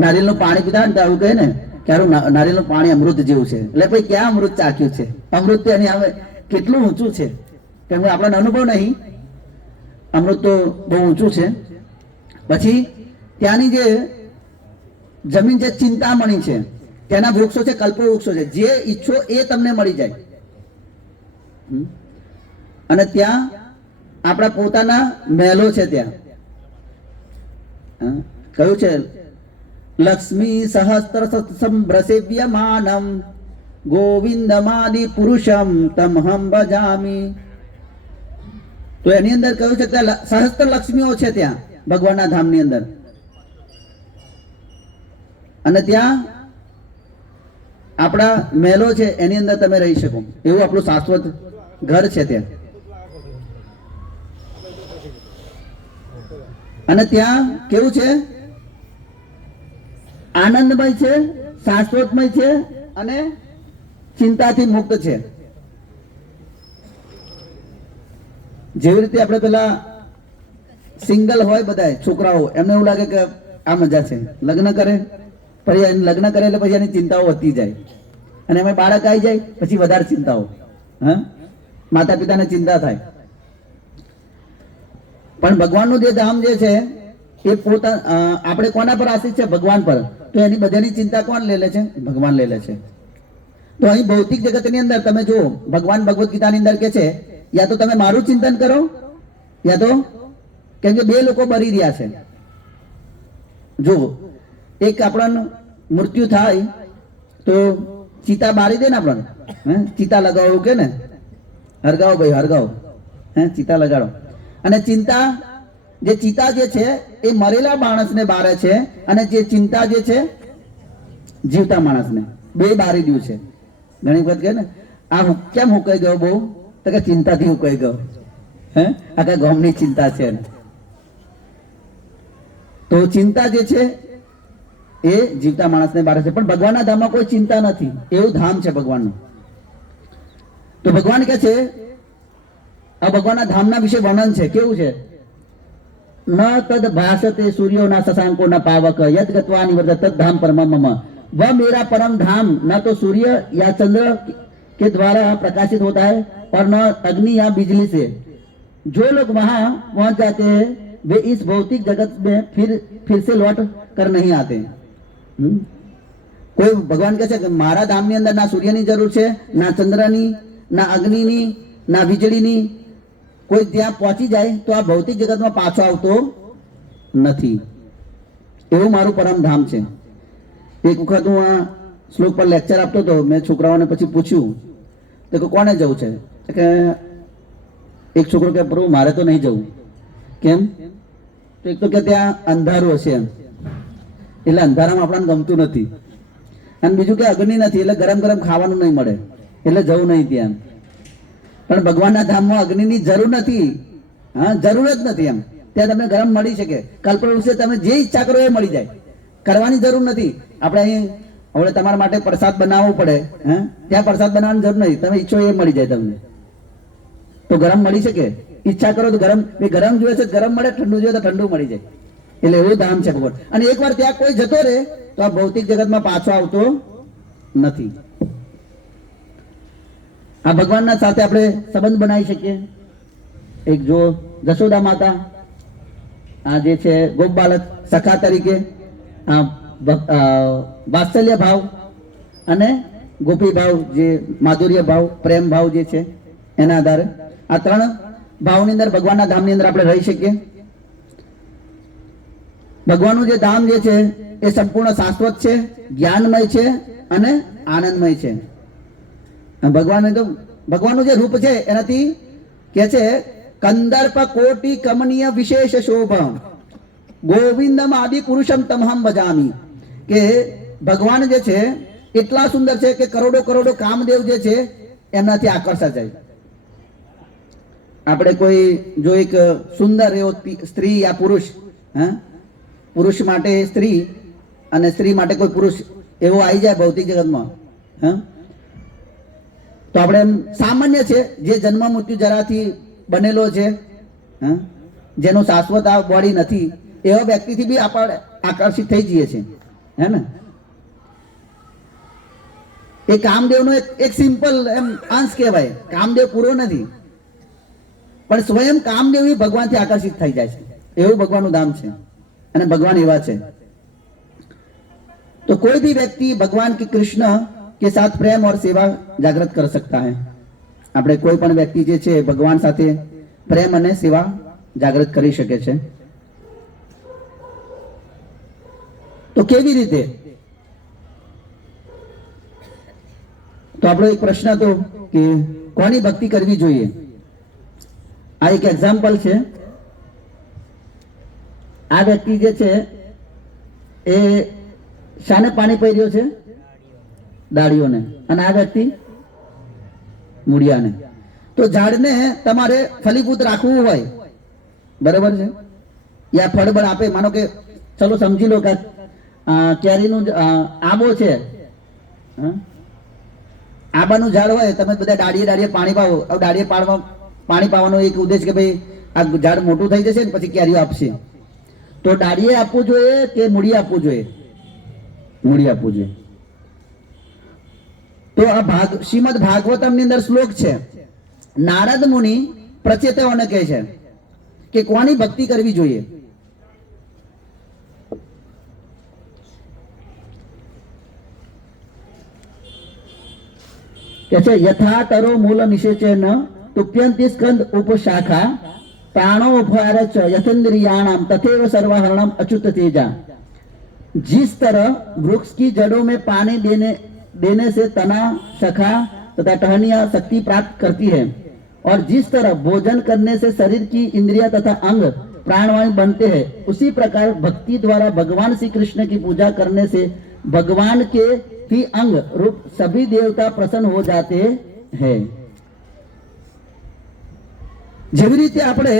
નારિયેળનું પાણી પીતા ને તો આવું કહે ને કે નારિયેળનું પાણી અમૃત જેવું છે. એટલે ભાઈ ક્યાં અમૃત ચાખ્યું છે? અમૃત તો એની આવે કેટલું ઊંચું છે, કેમ કે આપણને અનુભવ નહીં. અમૃત તો બહુ ઊંચું છે. પછી ત્યાંની જે જમીન છે ચિંતામણી છે, ત્યાંના વૃક્ષો છે કલ્પ વૃક્ષો છે, જે ઈચ્છો એ તમને મળી જાય. અને ત્યાં આપણા પોતાના મહેલો છે. ત્યાં કયું છે? લક્ષ્મી સહસ્ત્ર સંભ્રસેવ્યમાનમ ગોવિંદમાદિ પુરુષમ તમહમ ભજામી. તો એની અંદર કયું છે? ત્યાં સહસ્ત્ર લક્ષ્મીઓ છે ત્યાં ભગવાનના ધામની અંદર. અને ત્યાં આપણા મહેલો છે, એની અંદર તમે રહી શકો. એવું આપણું શાશ્વત ઘર છે ત્યાં. અને ત્યાં કેવું છે? આનંદમય છે, શાશ્વતમય છે અને ચિંતાથી મુક્ત છે. જેવી રીતે આપણે પેલા સિંગલ હોય બધા છોકરાઓ, એમને એવું લાગે કે આ મજા છે, લગ્ન કરે પછી લગ્ન કરે એટલે પછી એની ચિંતાઓ વધતી જાય, અને એમાં બાળક આવી જાય પછી વધારે ચિંતાઓ. હા, માતા પિતાને ચિંતા થાય. પણ ભગવાનનું જે ધામ જે છે એ પોતા આપણે કોના પર આશ્રિત છે? ભગવાન પર. તો એની બધાની ચિંતા કોણ લે લે છે? ભગવાન લે લે છે. તો અહીં ભૌતિક જગતની અંદર તમે જુઓ, ભગવાન ભગવદ્ ગીતાની અંદર કે છે યા તો તમે મારું ચિંતન કરો, યા તો, કેમ કે બે લોકો મરી રહ્યા છે. જો એક આપણને મૃત્યુ થાય તો ચિતા બાળી દે ને આપણને, ચિતા લગાવો કે ને, હરગાવો ભાઈ હરગાવો, ચિતા લગાડો. અને ચિંતા જે ચિતા જે છે એ મરેલા માણસને બારે છે, અને જે ચિંતા જે છે જીવતા માણસને, બે બારી દઉં છે. ઘણી વખત કહે ને આ કેમ હુકાઈ ગયો બહુ, તો કે ચિંતાથી હુકાઈ ગયો. આખા ગામની ચિંતા છે. તો ચિંતા જે છે એ જીવતા માણસને બારે છે. પણ ભગવાનના ધામમાં કોઈ ચિંતા નથી, એવું ધામ છે ભગવાનનું. તો ભગવાન કે છે, આ ભગવાનના ધામના વિશે વર્ણન છે. કેવું છે? ન તદ ભાષતે સૂર્યો ના શશાંકો ના પાવક યદ ગત્વા નિવર્ત તદ ધામ પરમ મમ वह मेरा परम धाम न तो सूर्य या चंद्र के द्वारा प्रकाशित होता है और न अग्नि या बिजली से. जो लोग वहां पहुंच जाते हैं वे इस भौतिक जगत में फिर से लौट कर नहीं आते. કોઈ ભગવાન કહે છે કે મારા ધામની અંદર ના સૂર્યની જરૂર છે, ના ચંદ્રની, ના અગ્નિની, ના વીજળીની. કોઈ ત્યાં પહોંચી જાય તો આ ભૌતિક જગતમાં પાછો આવતો નથી. એવું મારું પરમ ધામ છે. એક વખત હું આ શ્લોક પર લેક્ચર આપતો હતો, મેં છોકરાઓને પછી પૂછ્યું તો કે કોને જવું છે? કે એક છોકરો કે પ્રભુ મારે તો નહીં જવું. કેમ? તો એક તો કે ત્યાં અંધારું હશે એમ, એટલે અંધારામાં આપણને ગમતું નથી. અને બીજું કે અગ્નિ નથી, એટલે ગરમ ગરમ ખાવાનું નહીં મળે, એટલે જવું નહીં ત્યાં. પણ ભગવાનના ધામમાં અગ્નિની જરૂર નથી. હા, જરૂર જ નથી એમ. ત્યાં તમને ગરમ મળી શકે. કલ્પવૃક્ષે તમે જે ઈચ્છા કરો એ મળી જાય, કરવાની જરૂર નથી. આપણે અહીં હવે તમારા માટે પ્રસાદ બનાવવો પડે, ત્યાં પ્રસાદ બનાવવાની જરૂર નથી, તમે ઈચ્છો એ મળી જાય તમને. તો ગરમ મળી શકે, ઈચ્છા કરો તો ગરમ, ગરમ જોઈએ છે ગરમ મળે, ઠંડુ જોઈએ તો ઠંડુ મળી જાય. એટલે એવું ધામ છે ભગવાન. અને એકવાર ત્યાં કોઈ જતો રહે તો આ ભૌતિક જગતમાં પાછો આવતો નથી. આ ભગવાનના સાથે આપણે સંબંધ બનાવી શકીએ. એક જો જશોદા માતા આ જે છે ગોપ બાલક સખા તરીકે આ વાત્સલ્ય ભાવ અને ગોપી ભાવ જે માધુર્ય ભાવ પ્રેમ ભાવ જે છે એના આધારે આ ત્રણ ભાવની અંદર ભગવાનના ધામની અંદર આપણે રહી શકીએ. ભગવાનનું જે ધામ જે છે એ સંપૂર્ણ શાશ્વત છે, જ્ઞાનમય છે અને આનંદમય છે. ભગવાન તો ભગવાનનું જે રૂપ છે એનાથી કે છે કંદર્પ કોટી કમનીય વિશેષ શોભા ગોવિંદમ આદિ પુરુષમ તમહમ ભજામી. કે ભગવાન જે છે એટલા સુંદર છે કે કરોડો કરોડો કામદેવ જે છે એમનાથી આકર્ષાય જાય. આપણે કોઈ જો એક સુંદર એવો સ્ત્રી યા પુરુષ, પુરુષ માટે સ્ત્રી અને સ્ત્રી માટે કોઈ પુરુષ એવો આવી જાય ભૌતિક જગતમાં, તો આપણે એમ સામાન્ય છે જે જન્મ મૃત્યુ જરાથી બનેલો છે, જેનો શાશ્વત આ બોડી નથી, એવા વ્યક્તિથી બી આપણે આકર્ષિત થઈ જઈએ છીએ, હે ને. એ કામદેવનો એક સિમ્પલ એમ અંશ કહેવાય. કામદેવ પૂરો નથી, પણ સ્વયં કામદેવ ભગવાનથી આકર્ષિત થઈ જાય છે. એવું ભગવાનનું ધામ છે અને ભગવાન એવા છે. तो कोई भी व्यक्ति भगवान की कृष्ण के साथ प्रेम और सेवा जागृत कर सकता है. આપણે કોઈ પણ વ્યક્તિ જે છે ભગવાન સાથે પ્રેમ અને સેવા જાગૃત કરી શકે છે. તો કેવી રીતે? તો આપણો એક પ્રશ્ન હતો કે કોની ભક્તિ કરવી જોઈએ. આ એક એક્ઝામ્પલ છે. આ વ્યક્તિ જે છે એ શાને પાણી પી રહ્યો છે? ડાળીઓને. અને આ વ્યક્તિ મૂળિયાને. તો ઝાડને તમારે ફલીભૂત રાખવું હોય, બરાબર છે, યા ફળ બળ આપે, માનો કે ચલો સમજી લો કે કેરીનું આંબો છે, આંબાનું ઝાડ હોય, તમે બધા ડાળીએ ડાળીએ પાણી પાવો. ડાળીએ પાણી પાવાનો એક ઉદ્દેશ કે ભાઈ આ ઝાડ મોટું થઈ જશે ને પછી કેરીઓ આપશે. તો ડાળીએ આપવું જોઈએ કે મૂળીએ આપવું જોઈએ? મૂડી આપવું જોઈએ. તો આ શ્રીમદ ભાગવતમ ની અંદર શ્લોક છે. નારદ મુનિ પ્રચેતાઓને કહે છે કે કોની ભક્તિ કરવી જોઈએ. કે છે યથા તરો મૂળ નિષેચન તુપ્યંતિ સ્કંદ ઉપશાખા प्राणो उपहारच यथेन्द्रियाणाम तथैव सर्वहरणम अच्युत तेजा. जिस तरह वृक्ष की जड़ों में पानी देने से तना शाखा तथा टहनियां शक्ति प्राप्त करती है और जिस तरह भोजन करने से शरीर की इंद्रिया तथा अंग प्राणवायु बनते हैं, उसी प्रकार भक्ति द्वारा भगवान श्री कृष्ण की पूजा करने से भगवान के ही अंग रूप सभी देवता प्रसन्न हो जाते हैं. જેવી રીતે આપણે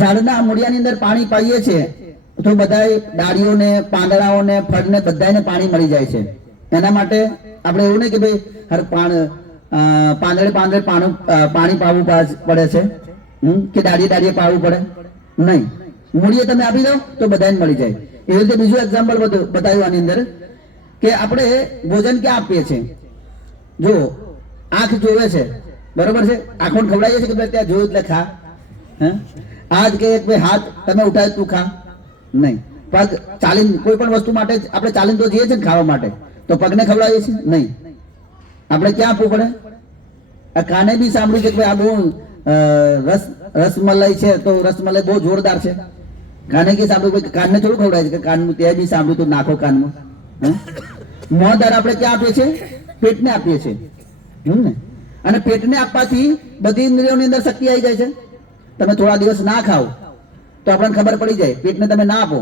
ઝાડના મૂળિયાની અંદર પાણી પાઈએ છીએ તો બધા ડાળીઓને, પાંદડાઓને, ફળને બધાને પાણી મળી જાય છે. એના માટે આપણે એવું નહીં કે ભાઈ હર પાંદડે પાણી પાવું પડે છે કે ડાળીએ પાવું પડે, નહીં. મૂળિયે તમે આપી દો તો બધાને મળી જાય. એવી રીતે બીજું એક્ઝામ્પલ બતાવ્યું આની અંદર કે આપણે ભોજન ક્યાં આપીએ છીએ. જો આંખ જોવે છે, બરોબર છે, આંખો ખવડાવીએ છીએ કે ત્યાં જોયું એટલે ખા. આજ કે ભાઈ હાથ તમે ઉઠાય તું ખા, નહીં. પગ ચાલીને કોઈ પણ વસ્તુ માટે આપણે ચાલીને તો જઈએ છીએ ને ખાવા માટે, તો પગને ખવડાવીએ છીએ? નહીં. આપણે ક્યાં આપવું પડે? આ કાને બી સાંભળ્યું છે કે ભાઈ આ બહુ રસમલાઈ છે, તો રસમલાઈ બહુ જોરદાર છે. કાને કે સાંભળ્યું, કાનને થોડું ખવડાય છે કે કાનનું ત્યાં બી સાંભળ્યું તો નાખો કાનમાં. મોં દર આપણે ક્યાં આપીએ છીએ? પેટને આપીએ છીએ, ને. અને પેટને આપવાથી બધી ઇન્દ્રિયોની અંદર શક્તિ આવી જાય છે. તમે થોડા દિવસ ના ખાઓ તો આપણને ખબર પડી જાય. પેટને તમે ના આપો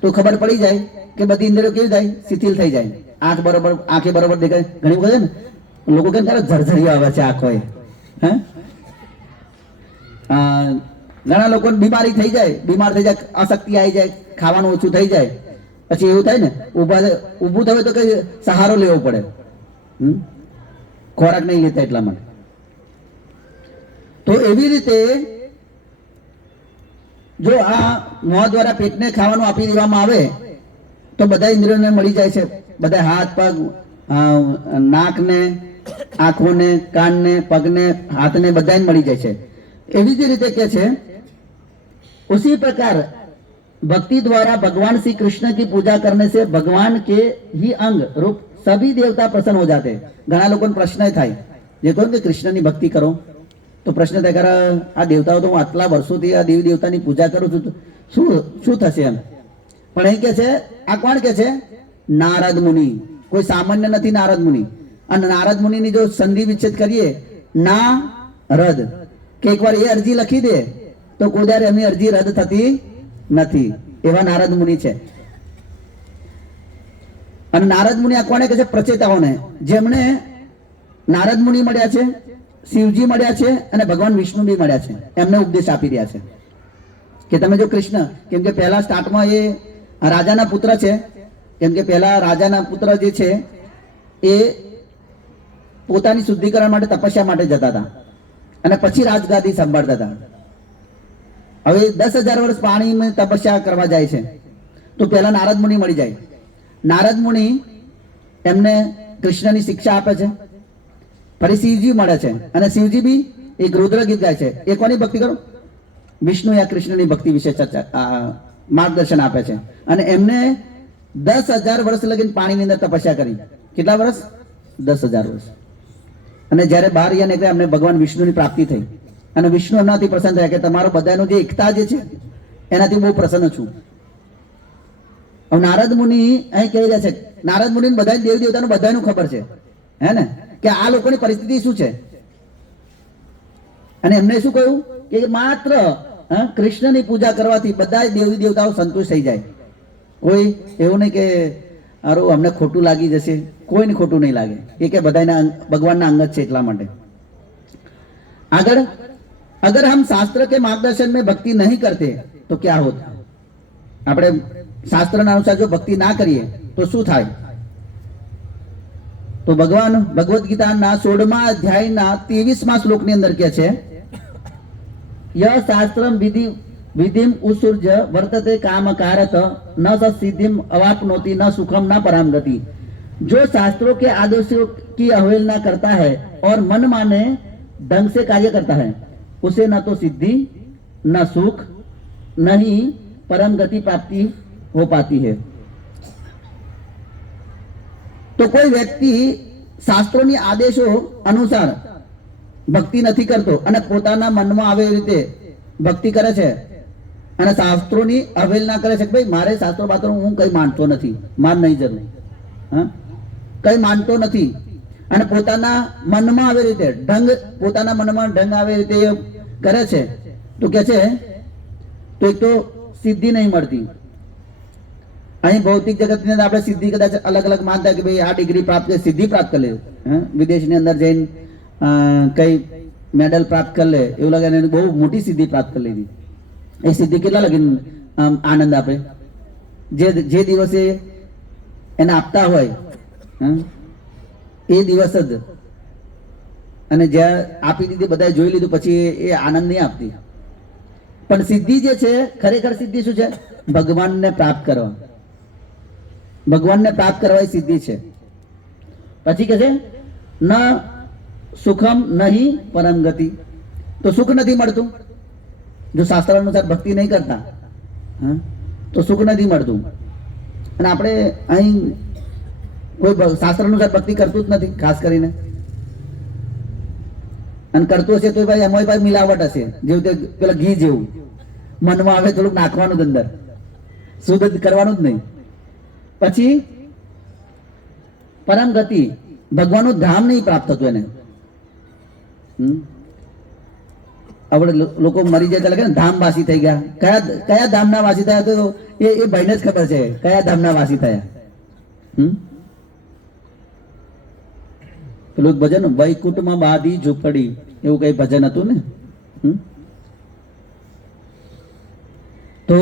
તો ખબર પડી જાય કે બધી ઇન્દ્રિયો કેવી થાય? શિથિલ થઈ જાય. આંખે બરોબર દેખાય. ઘણી વખત ને લોકો કેમ ત્યારે ઝરઝરીઓ આવે છે આંખોએ. ઘણા લોકો બીમાર થઈ જાય, અશક્તિ આવી જાય, ખાવાનું ઓછું થઈ જાય. પછી એવું થાય ને ઊભું થયું તો કઈ સહારો લેવો પડે, ખોરાક નહીં લેતા એટલા માટે. તો એવી રીતે જો આ મોં દ્વારા પેટને ખાવાનું આપી દેવામાં આવે તો બધા ઇન્દ્રિયોને મળી જાય છે, બધા હાથ પગ, નાકને, આંખોને, કાનને, પગને, હાથને બધાને મળી જાય છે। એવી જ રીતે કે છે उसी प्रकार भक्ति द्वारा भगवान श्री कृष्ण की पूजा करने से भगवान के ही अंग रूप सभी देवता प्रसन्न हो जाते हैं। घना लोगों ने प्रश्न થાય જે કહો કે કૃષ્ણની ભક્તિ કરો તો પ્રશ્ન થાય કે આ દેવતાઓ તો હું આટલા વર્ષોથી આ દેવી દેવતાની પૂજા કરું છું, શું શું થશે એમ। પણ અહીં કે છે, આ કોણ કે છે? નારદ મુનિ, કોઈ સામાન્ય નથી નારદ મુનિ। અને નારદ મુનિની જો સંધિ વિચ્છેદ કરીએ, ના રદ કે એકવાર એ અરજી લખી દે તો કોઈ દર એમની અરજી રદ થતી નથી, એવા નારદ મુનિ છે। અને નારદ મુનિ આ કોને કહે છે? પ્રચેતાઓને, જેમણે નારદ મુનિ મળ્યા છે, શિવજી મળ્યા છે અને ભગવાન વિષ્ણુ બી મળ્યા છે, એમને ઉપદેશ આપી રહ્યા છે કે તમે જો કૃષ્ણ, કેમ કે પહેલા સ્ટાર્ટમાં એ રાજાના પુત્ર છે, કેમ કે પહેલા રાજાના પુત્ર જે છે એ પોતાની શુદ્ધિકરણ માટે તપસ્યા માટે જતા હતા અને પછી રાજગાદી સંભાળતા હતા। હવે 10,000 વર્ષ પાણીમાં તપસ્યા કરવા જાય છે તો પહેલા નારદ મુનિ મળી જાય। નારદ મુનિ એમને કૃષ્ણની શિક્ષા આપે છે, ફરી શિવજી મળે છે અને શિવજી બી એક રુદ્ર ગીત ગાય છે। એ કોની ભક્તિ કરો? વિષ્ણુ યા કૃષ્ણની ભક્તિ વિશે માર્ગદર્શન આપે છે અને એમને 10,000 વર્ષ લગીને પાણીની અંદર તપસ્યા કરી। કેટલા વર્ષ? 10,000 વર્ષ। અને જ્યારે બહાર ગયા નીકળ્યા એમને ભગવાન વિષ્ણુની પ્રાપ્તિ થઈ અને વિષ્ણુ એમનાથી પ્રસન્ન થયા કે તમારો બધાનું જે એકતા જે છે એનાથી બહુ પ્રસન્ન છું। હવે નારદ મુનિ અહીં કહી રહ્યા છે, નારદ મુનિ બધા દેવી દેવતાનું બધાનું ખબર છે, હે ને, કે આ લોકોની પરિસ્થિતિ શું છે। અને એમને શું કહ્યું કે માત્ર કૃષ્ણની પૂજા કરવાથી બધા દેવી દેવતાઓ સંતુષ્ટ થઈ જાય। કોઈ એવું નહીં કે અરે અમને ખોટું લાગી જશે, કોઈને ખોટું નહીં લાગે, એ કે બધાના ભગવાનના અંગત છે એટલા માટે। આગળ, अगर हम शास्त्र के मार्गदर्शन में भक्ति नहीं करते तो क्या होता? આપણે શાસ્ત્રના અનુસાર જો ભક્તિ ના કરીએ તો શું થાય? તો ભગવાન ભગવદ ગીતાના 16મા અધ્યાયના 23મા શ્લોકની અંદર કહે છે, ય શાસ્ત્રમ વિધિમ ઉસુર્જ વર્તતે કામकारत न सिद्धिम अवाप्नोति न सुखम न पराम गति। जो शास्त्रों के आदेशों की अवहेलना करता है और मन माने ढंग से कार्य करता है उसे न तो सिद्धि न सुख न ही परम गति प्राप्ति हो पाती है। तो कोई व्यक्ति શાસ્ત્રોની આદેશો અનુસાર ભક્તિ નથી કરતો અને પોતાના મનમાં આવે એ રીતે ભક્તિ કરે છે અને શાસ્ત્રોની અવહેલના કરે છે કે ભાઈ મારે શાસ્ત્રો બાત્રો હું કઈ માનતો નથી, માન નહીં જરૂર, કઈ માનતો નથી, અને પોતાના મનમાં આવે રીતે ઢંગ, પોતાના મનમાં ઢંગ આવે રીતે કરે છે તો કે છે તો એક તો સિદ્ધિ નહીં મળતી। અહીં ભૌતિક જગતની અંદર આપણે સિદ્ધિ કદાચ અલગ અલગ માનતા કે ભાઈ આ ડિગ્રી પ્રાપ્ત કરી સિદ્ધિ પ્રાપ્ત કરી લે, વિદેશની અંદર જઈને કઈ મેડલ પ્રાપ્ત કરી લે એવું લાગે એને બહુ મોટી સિદ્ધિ પ્રાપ્ત કરી લીધી। એ સિદ્ધિ કેટલા લગીને આનંદ આપે? જે દિવસે એને આપતા હોય એ દિવસ જ, અને જ્યાં આપી દીધી બધા જોઈ લીધું પછી એ આનંદ નહીં આપતી। પણ સિદ્ધિ જે છે, ખરેખર સિદ્ધિ શું છે? ભગવાનને પ્રાપ્ત કરવા, ભગવાનને પ્રાપ્ત કરવા એ સિદ્ધિ છે। પછી કે છે ન સુખમ નહીં પરમ ગતિ, તો સુખ નથી મળતું જો શાસ્ત્ર અનુસાર ભક્તિ નહીં કરતા, તો સુખ નથી મળતું। અને આપણે અહીં કોઈ શાસ્ત્ર અનુસાર ભક્તિ કરતું જ નથી ખાસ કરીને, અને કરતું હશે તો ભાઈ એમાં ભાઈ મિલાવટ હશે, જેવું તે પેલા ઘી જેવું મનમાં આવે થોડુંક નાખવાનું અંદર, શુદ્ધ કરવાનું જ નહીં। પછી પરમ ગતિ, ભગવાનનું ધામ નહીં પ્રાપ્ત થતું એને। આપણે લોકો મરી જાય લાગે ને ધામ વાસી થઈ ગયા, કયા ધામના વાસી થયા તો એ ભાઈને જ ખબર છે કયા ધામના વાસી થયા। પેલું ભજન વૈકુંઠમાં બાંધી ઝૂંપડી, એવું કઈ ભજન હતું ને। તો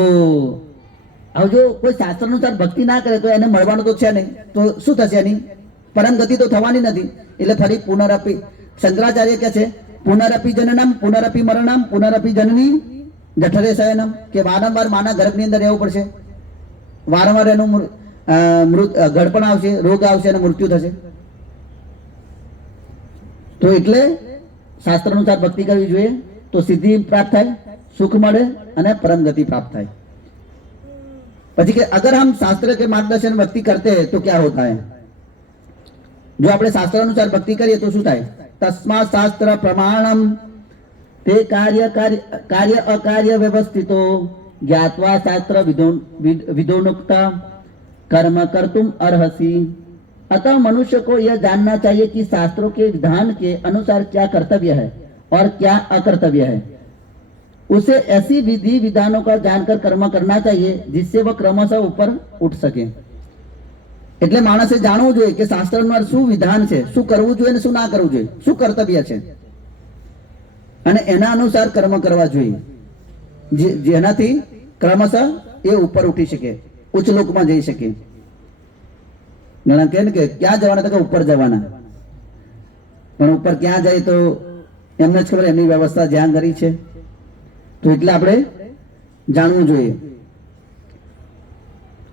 હવે જો કોઈ શાસ્ત્ર અનુસાર ભક્તિ ના કરે તો એને મળવાનું તો છે નહીં, તો શું થશે? એની પરમ ગતિ તો થવાની નથી। એટલે ફરી પુનરપી, શંકરાચાર્ય કે છે પુનરપી જનનમ પુનરપી મરણમ પુનરપી જનની જઠરે શયનમ, કે વારંવાર માના ગર્ભની અંદર રહેવું પડશે, વારંવાર એનું ગળપણ આવશે, રોગ આવશે અને મૃત્યુ થશે. તો એટલે શાસ્ત્ર અનુસાર ભક્તિ કરવી જોઈએ, તો સિદ્ધિ પ્રાપ્ત થાય, સુખ મળે અને પરમ ગતિ પ્રાપ્ત થાય. પછી કે અગર हम शास्त्र के मार्गदर्शन भक्ति करते हैं तो क्या होता है, જો આપણે શાસ્ત્ર અનુસાર ભક્તિ કરીએ તો શું થાય? તસ્મા શાસ્ત્ર પ્રમાણમ તે કાર્ય અકાર્ય વ્યવસ્થિતો જ્ઞાત્વા શાસ્ત્ર विधोनुक्ता कर्म कर्तुम अर्हसि. अतः मनुष्य को यह जानना चाहिए कि शास्त्रों के विधान के अनुसार क्या कर्तव्य है और क्या अकर्तव्य है. उसे ऐसी विधि विधानों का जानकर कर्म करना चाहिए जिससे वह क्रमशः ऊपर उठ सके. એટલે માણસે જાણવું જોઈએ કે શાસ્ત્રમાં શું વિધાન છે, શું કરવું જોઈએ અને શું ના કરવું જોઈએ, શું કર્તવ્ય છે, અને એના અનુસાર કર્મ કરવા જોઈએ, જેનાથી ક્રમશઃ એ ઉપર ઉઠી શકે, ઉચ્ચ લોકમાં જઈ શકે. ઘણા કહે ને કે ક્યાં જવાના, તો કે ઉપર જવાના, પણ ઉપર ક્યાં જાય તો એમને જ ખબર, એમની વ્યવસ્થા જ્યાં કરી છે. તો એટલે આપણે જાણવું જોઈએ.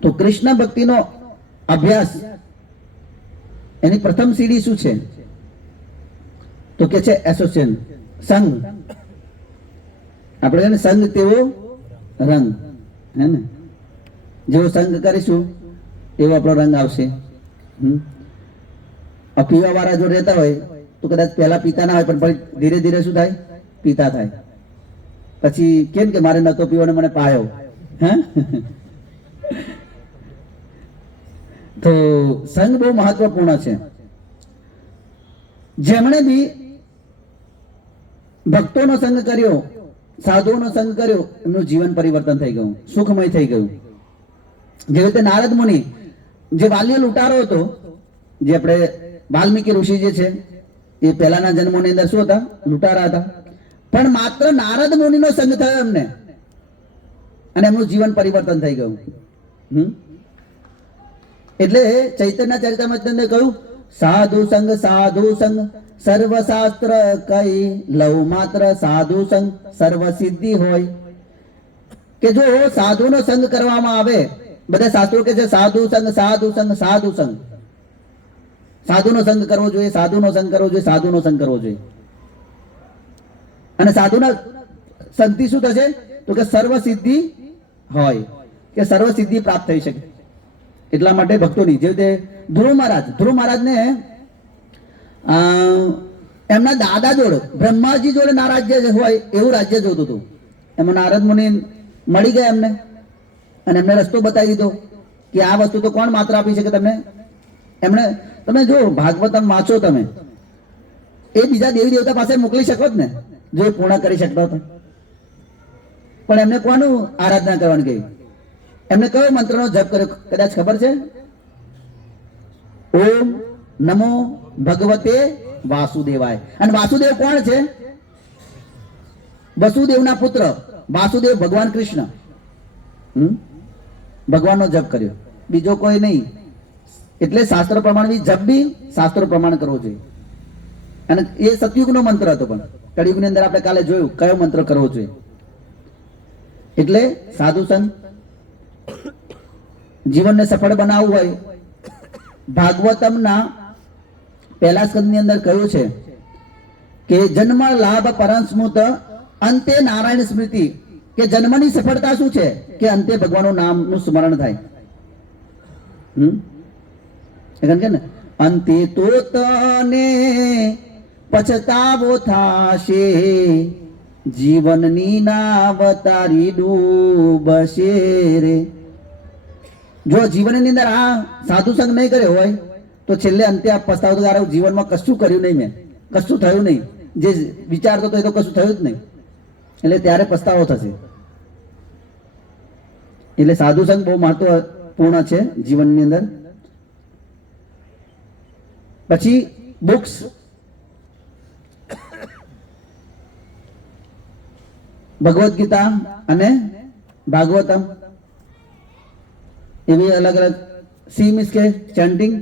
તો કૃષ્ણ ભક્તિનો અભ્યાસ, એની પ્રથમ સીડી શું છે? તો કે છે એસોસિએશન, સંઘ. આપણે સંઘ તેવો રંગ, હે ને? જેવો સંઘ કરીશું એવો આપણો રંગ આવશે. પીવા વાળા જો રહેતા હોય તો કદાચ પહેલા પીતા ના હોય, પણ પછી ધીરે ધીરે શું થાય? પીતા થાય. પછી કેમ કે મારે નતો પીવો ને મને પાયો, હે? તો સંઘ બહુ મહત્વપૂર્ણ છે. જેમણે બી ભક્તોનો સંગ કર્યો, સાધુઓનો સંગ કર્યો, એમનું જીવન પરિવર્તન થઈ ગયું, સુખમય થઈ ગયું. જેવી રીતે નારદ મુનિ, જે વાલ્ય લૂંટારો હતો, જે આપણે વાલ્મીકી ઋષિ જે છે એ પહેલાના જન્મોની અંદર શું હતા? લૂંટારા હતા. પણ માત્ર નારદ મુનિનો સંગ થયો એમને, અને એમનું જીવન પરિવર્તન થઈ ગયું. એટલે ચૈતન્ય ચરિતામૃતને કહ્યું, સાધુ સંગ સર્વશાસ્ત્ર કઈ લવ માત્ર સાધુ સંગ સર્વ સિદ્ધિ હોય. કે જો સાધુનો સંગ કરવામાં આવે, બધા શાસ્ત્રો કે છે સાધુ સંગ સાધુ સંગ સાધુ સંગ, સાધુનો સંગ કરવો જોઈએ, સાધુનો સંગ કરવો જોઈએ, સાધુનો સંગ કરવો જોઈએ. અને સાધુના સંગથી શું થશે? તો કે સર્વ સિદ્ધિ હોય, કે સર્વ સિદ્ધિ પ્રાપ્ત થઈ શકે. એટલા માટે ભક્તોની, જેવી રીતે ધ્રુવ મહારાજને એમના દાદા જોડે, બ્રહ્માજી જોડે ના રાજ્ય હોય એવું રાજ્ય જોતું હતું. એમાં નારદ મુનિ મળી ગયા એમને, અને એમને રસ્તો બતાવી દીધો કે આ વસ્તુ તો કોણ માત્ર આપી શકે તમને. એમણે, તમે જો ભાગવતમ વાંચો તમે, એ બીજા દેવી દેવતા પાસે મોકલી શકો જ ને, જો એ પૂર્ણ કરી શકતા હતા. પણ એમને કોનું આરાધના કરવાની કહી? એમને કયો મંત્રનો જપ કર્યો કદાચ ખબર છે? ઓમ નમો ભગવતે વાસુદેવાય. અને વાસુદેવ કોણ છે? વસુદેવના પુત્ર વાસુદેવ, ભગવાન કૃષ્ણ. ભગવાનનો જપ કર્યો, બીજો કોઈ નહીં. એટલે શાસ્ત્ર પ્રમાણ બી જપ બી શાસ્ત્ર પ્રમાણ કરવો જોઈએ. અને એ સતયુગનો મંત્ર હતો, પણ કળિયુગની અંદર આપણે કાલે જોયું કયો મંત્ર કરવો જોઈએ. એટલે સાધુ સંગ, જીવનને સફળ બનાવવું હોય, ભાગવતમના પહેલા સ્કંદની અંદર કહ્યું છે કે જન્મ લાભ પરંસ્મૃત અંતે નારાયણ સ્મૃતિ. કે જન્મની સફળતા શું છે? કે અંતે ભગવાનનું નામનું સ્મરણ થાય. કે ને અંતે તો તને પછતાવો થાશે, જીવનની નાવ તારી ડૂબશે રે. જો જીવનની અંદર આ સાધુ સંગ નહીં કર્યો હોય તો છેલ્લે અંતે આ પસ્તાવો તો જીવનમાં કશું કર્યું નહીં, મેં કશું થયું નહીં, જે વિચારતો હતો એ તો કશું થયું જ નહીં, એટલે ત્યારે પસ્તાવો થશે. એટલે સાધુ સંગ બહુ મહત્વપૂર્ણ છે જીવનની અંદર. પછી બુક્સ, ભગવદ્ ગીતા અને ભાગવતમ, એવી અલગ અલગ. સી મીન્સ કે ચેન્ટિંગ,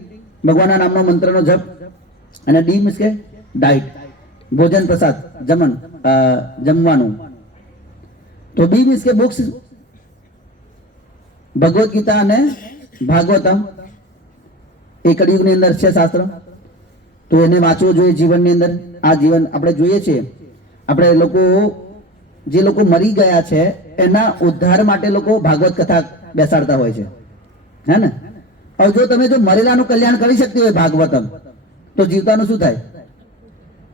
ભગવાનના નામનો મંત્રનો જપ. અને ડી મીન્સ કે ડાઇટ, ભોજન પ્રસાદ, જમવાનું. તો બી મીન્સ કે બુક્સ ભગવદ્ ગીતા અને ભાગવતમ એ કળિયુગની અંદર છે શાસ્ત્ર, તો એને વાંચવું જોઈએ જીવનની અંદર. આ જીવન આપણે જોઈએ છીએ, આપણે લોકો જે લોકો મરી ગયા છે એના ઉદ્ધાર માટે લોકો ભાગવત કથા બેસાડતા હોય છે, હે ને. હવે જો તમે જો મરેલાનું કલ્યાણ કરી શકતી હોય ભાગવતમ, તો જીવતાનું શું થાય?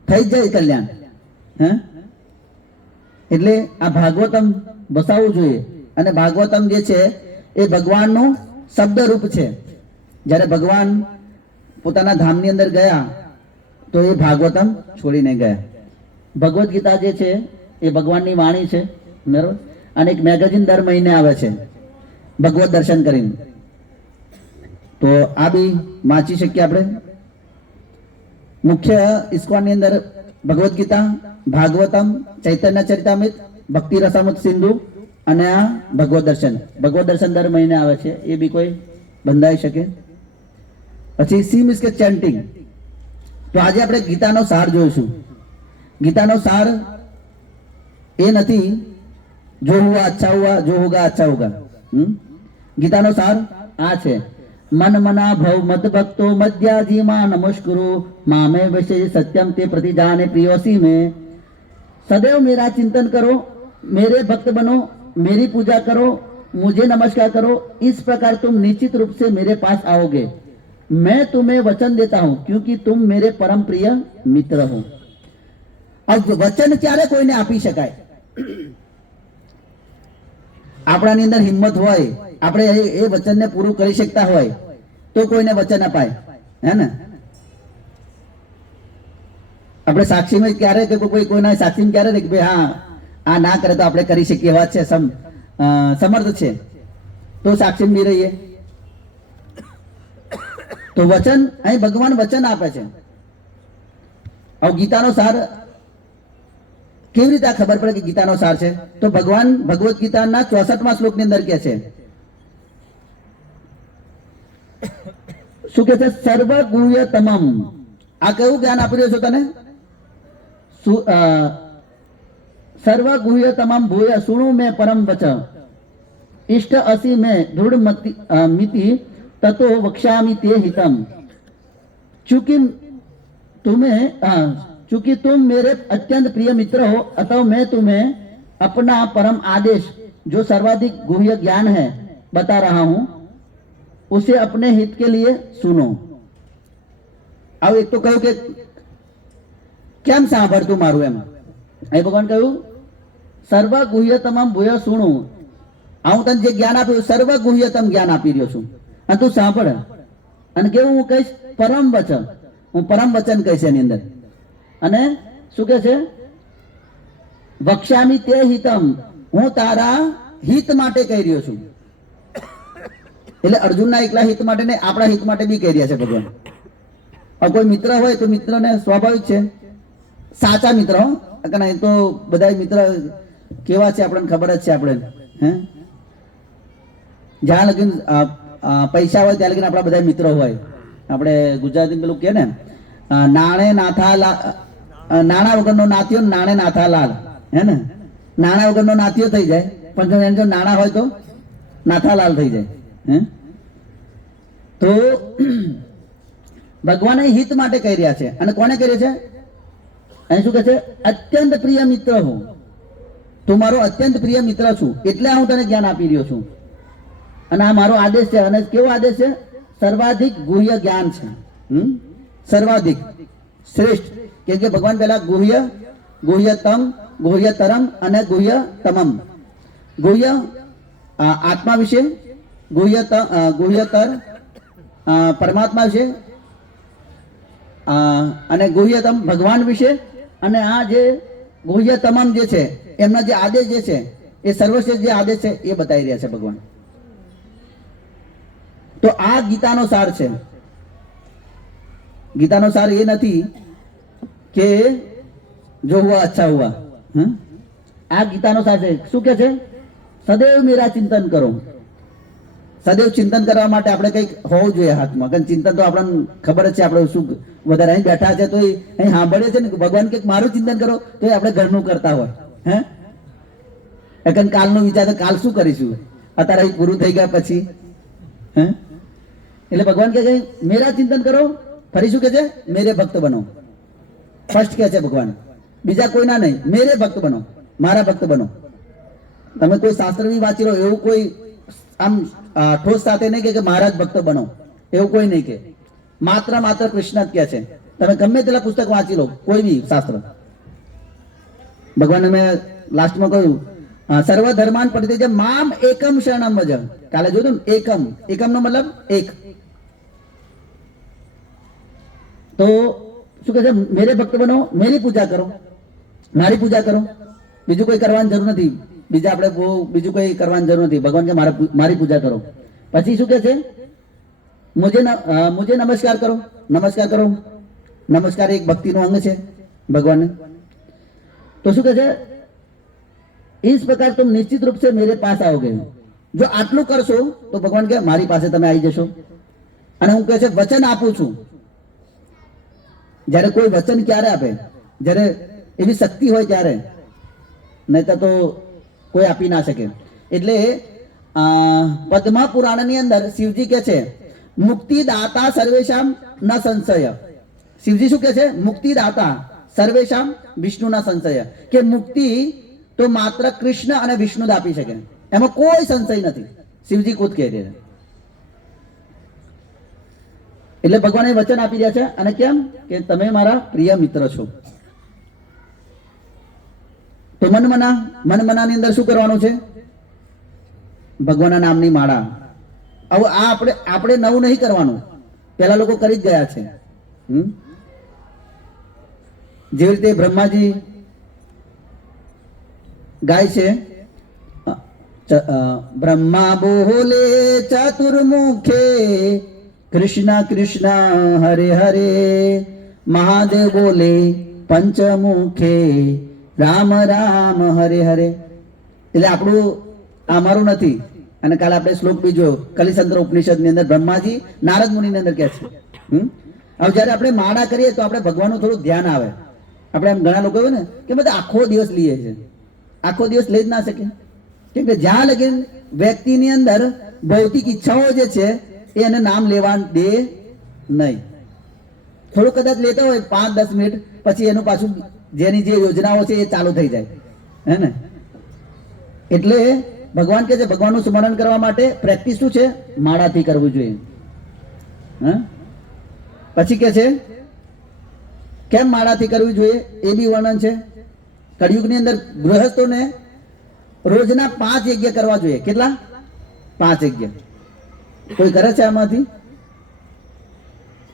થઈ જ જાય કલ્યાણ, હે. એટલે આ ભાગવતમ બસાવવું જોઈએ. અને ભાગવતમ જે છે એ ભગવાનનું શબ્દ રૂપ છે. જ્યારે ભગવાન પોતાના ધામની અંદર ગયા તો એ ભાગવતમ છોડીને ગયા. ભગવદ્ ગીતા જે છે એ ભગવાનની વાણી છે, બરાબર. અને એક મેગેઝિન દર મહિને આવે છે ભગવત દર્શન કરીને, તો આ બી વાંચી શકીએ આપણે. મુખ્ય ઇસ્કોનની અંદર ભગવદ્ ગીતા, ભાગવતમ, ચૈતન્ય ચરિતામૃત, ભક્તિ રસામૃત સિંધુ અને આ ભગવત દર્શન. ભગવત દર્શન દર મહિને આવે છે, એ બી કોઈ બંધાઈ શકે. પછી સી મીન્સ કે ચેન્ટિંગ. તો આજે આપણે ગીતાનો સાર જોઈશું. ગીતાનો સાર એ નથી જો હુઆ અચ્છા હુઆ, જો હોગા અચ્છા હોગા. ગીતાનો સાર આ છે: મન મના ભવ મદ ભક્તો મધ્યાજી મા નમસ્કુરુ મામે વિશે સત્યમ તે प्रतिजाने प्रियोसी में सदैव मेरा चिंतन करो, मेरे भक्त बनो, मेरी पूजा करो, मुझे नमस्कार करो, इस प्रकार तुम निश्चित रूप से मेरे पास आओगे. मैं तुम्हें वचन देता हूं क्योंकि तुम मेरे परम प्रिय मित्र हो. अब वचन क्यारे कोઈને આપી શકાય? આપણાની અંદર હિંમત હોય, આપણે એ વચનને પૂરું કરી શકતા હોય તો કોઈને વચન અપાય, હે ને. આપણે સાક્ષીમાં ક્યારે કે કોઈ કોઈના સાક્ષીમાં ક્યારે ને કે ભાઈ હા આ ના કરે તો આપણે કરી શકીએ, વાત છે, સમર્થ છે, તો સાક્ષી બી રહીએ. તો વચન, અહીં ભગવાન વચન આપે છે. હવે ગીતાનો સાર કેવી રીતે ખબર પડે કે ગીતાનો સાર છે? તો ભગવાન ભગવદ્ ગીતાના 64મા શ્લોકની અંદર કહે છે, શું કે છે? સર્વ ગુહ્ય તમામ. આ કયું જ્ઞાન આપી રહ્યો છો તને? સર્વ ગુહ્ય તમામ ભૂય સુણુ મેં પરમ વચ इष्ट असि में दृढ़ मिति ततो वक्ष्यामि ते हितम. चूंकि तुम मेरे अत्यंत प्रिय मित्र हो, अतः मैं तुम्हें अपना परम आदेश जो सर्वाधिक गुह्य ज्ञान है बता रहा हूं, उसे अपने हित के लिए सुनो. अब एक तो कहूं कि કેમ સાંભળતું મારું એમ. અહીં ભગવાન કહ્યું સર્વ ગુહ્યતમમ ભૂય સુણું. હું તને જે જ્ઞાન આપ્યું સર્વ ગુહ્યતમ જ્ઞાન આપી રહ્યો છું અને તું સાંભળ. અને કેવું હું કહીશ? પરમ વચન. હું પરમ વચન કહીશ એની અંદર. અને શું કે છે? વક્ષ્યામિ તે હિતમ. હું તારા હિત માટે કહી રહ્યો છું. એટલે અર્જુનના એકલા હિત માટે ને આપણા હિત માટે બી કહી રહ્યા છે ભગવાન. હવે કોઈ મિત્ર હોય તો મિત્રને સ્વાભાવિક છે, સાચા મિત્ર, એ તો બધા મિત્ર કેવા છે આપણને ખબર જ છે. આપણે હે જ્યાં લગીન પૈસા હોય ત્યાં લગીન આપણા બધા મિત્રો હોય. આપણે ગુજરાતી પેલું કે ને નાણા વગરનો નાથિયો નાણે નાથા લાલ, હે ને. નાણા વગરનો નાથિયો થઈ જાય પણ જો નાણા હોય તો નાથા લાલ થઈ જાય, હે. તો ભગવાન હિત માટે કહી રહ્યા છે. અને કોને કહી રહ્યા છે? અહીં શું કહે છે? અત્યંત પ્રિય મિત્ર હું. તું મારો અત્યંત પ્રિય મિત્ર છું એટલે હું તને જ્ઞાન આપી રહ્યો છું. અને આ મારો આદેશ છે. અને કેવો આદેશ છે? સર્વાધિક ગુહ્ય જ્ઞાન છે. સર્વાધિક શ્રેષ્ઠ. કેમ કે ભગવાન પહેલા ગુહ્ય, ગુહ્યતમ, ગુહ્યતરમ અને ગુહ્યતમમ. ગુહ્ય આત્મા વિશે, ગુહ્યતર પરમાત્મા વિશે, અને ગુહ્યતમ ભગવાન વિશે. અને આ જે ગુહ્યતમમ જે છે એમના જે આદેશ જે છે એ સર્વશ્રેષ્ઠ જે આદેશ છે એ બતાવી રહ્યા છે ભગવાન. તો આ ગીતાનો સાર છે. ગીતાનો સાર એ નથી કે જો હુઆ અચ્છા હુઆ. આ ગીતાનો સાર છે. શું કે છે? સદૈવ મેરા ચિંતન કરો. સદૈવ ચિંતન કરવા માટે આપણે કંઈક હોવું જોઈએ હાથમાં. કારણ ચિંતન તો આપણને ખબર જ છે. આપણે શું વધારે અહીં બેઠા છે તો અહીં સાંભળીએ છે ને ભગવાન કે મારું ચિંતન કરો તો આપણે ઘરનું કરતા હોય, હે. એકન કાલનો વિચાર તો કાલ શું કરીશું, અત્યારે અહીં પૂરું થઈ ગયા પછી હે. એટલે ભગવાન કહે છે મેરા ચિંતન કરો, ફરી શું કહે છે મેરે ભક્ત બનો. ફર્સ્ટ કહે છે ભગવાન, બીજા કોઈના નહીં, મેરે ભક્ત બનો, મારા ભક્ત બનો. તમે કોઈ શાસ્ત્ર બી વાંચી લો, એવું કોઈ આમ ઠોસ સાથે નહીં કે મારા જ ભક્ત બનો, એવું કોઈ નહીં કે. માત્ર કૃષ્ણ જ કહે છે. તમે ગમે તેટલા પુસ્તક વાંચી લો, કોઈ બી શાસ્ત્ર. ભગવાને મેં લાસ્ટમાં કહ્યું સર્વ ધર્માન પરિત્યજ્ય મામ એકમ શરણમ ભજ. કાલે જોયું ને એકમ નો મતલબ એક. તો શું કહે છે મેરે ભક્ત બનો, મેરી પૂજા કરો, મારી પૂજા કરો, બીજું કોઈ કરવાની જરૂર નથી. બીજા આપણે બીજું કોઈ કરવાની જરૂર નથી. ભગવાન કે મારી પૂજા કરો. પછી શું કહે છે મુજે નમસ્કાર કરો. નમસ્કાર કરો, નમસ્કાર એક ભક્તિનું અંગ છે ભગવાનને. તો શું કહે છે इस प्रकार तुम निश्चित रूप से मेरे पास आओगे. જો આટલું કરશો તો ભગવાન કે મારી પાસે તમે આવી જશો. અને હું કહે છે વચન આપું છું. જ્યારે કોઈ વચન ક્યારે આપે, જ્યારે એવી શક્તિ હોય ત્યારે, નહીતર તો કોઈ આપી ના શકે. એટલે પદ્મા પુરાણની અંદર શિવજી કે છે મુક્તિદાતા સર્વેશામ ન સંશય. શિવજી શું કે છે મુક્તિદાતા સર્વેશામ વિષ્ણુના સંશય, કે મુક્તિ તો માત્ર કૃષ્ણ અને વિષ્ણુ જ આપી શકે, એમાં કોઈ સંશય નથી. શિવજી ખુદ કહે છે. એટલે ભગવાને વચન આપી રહ્યા છે. અને કેમ કે તમે મારા પ્રિય મિત્ર છો. તો મનમનાની અંદર શું કરવાનું છે ભગવાનના નામની માળા. હવે આ આપણે નવું નહીં કરવાનું, પેલા લોકો કરી જ ગયા છે. જેવી રીતે બ્રહ્માજી ગાય છે બ્રહ્મા બોલે ચતુર્મુખે કૃષ્ણ કૃષ્ણ હરે હરે, મહાદેવ બોલે પંચમુખે રામ રામ હરે હરે. એટલે આપણું અમારું નથી. અને કાલે આપણે શ્લોક બી જોયો કલિસંત્ર ઉપનિષદ ની અંદર બ્રહ્માજી નારદ મુનિ ની અંદર કહે છે. હવે જયારે આપણે માળા કરીએ તો આપણે ભગવાનનું થોડું ધ્યાન આવે. આપણે એમ ઘણા લોકો હોય ને કે બધા આખો દિવસ લઈએ છે, આખો દિવસ લઈ જ ના શકે. કેમ કે જ્યાં લગી વ્યક્તિની અંદર ભૌતિક ઈચ્છાઓ જે છે એ એને નામ લેવા દે નહીં. થોડું કદાચ લેતા હોય 5-10 મિનિટ, પછી એનું પાછું જેની જે યોજનાઓ છે એ ચાલુ થઈ જાય, હે ને. એટલે ભગવાન કે છે ભગવાનનું સ્મરણ કરવા માટે પ્રેક્ટિસ શું છે માળાથી કરવું જોઈએ. પછી કે છે કેમ માળાથી કરવી જોઈએ એ બી વર્ણન છે. કળિયુગની અંદર ગૃહસ્થોને રોજના 5 યજ્ઞ કરવા જોઈએ. કેટલા? 5 યજ્ઞ. કોઈ કરે છે આમાંથી?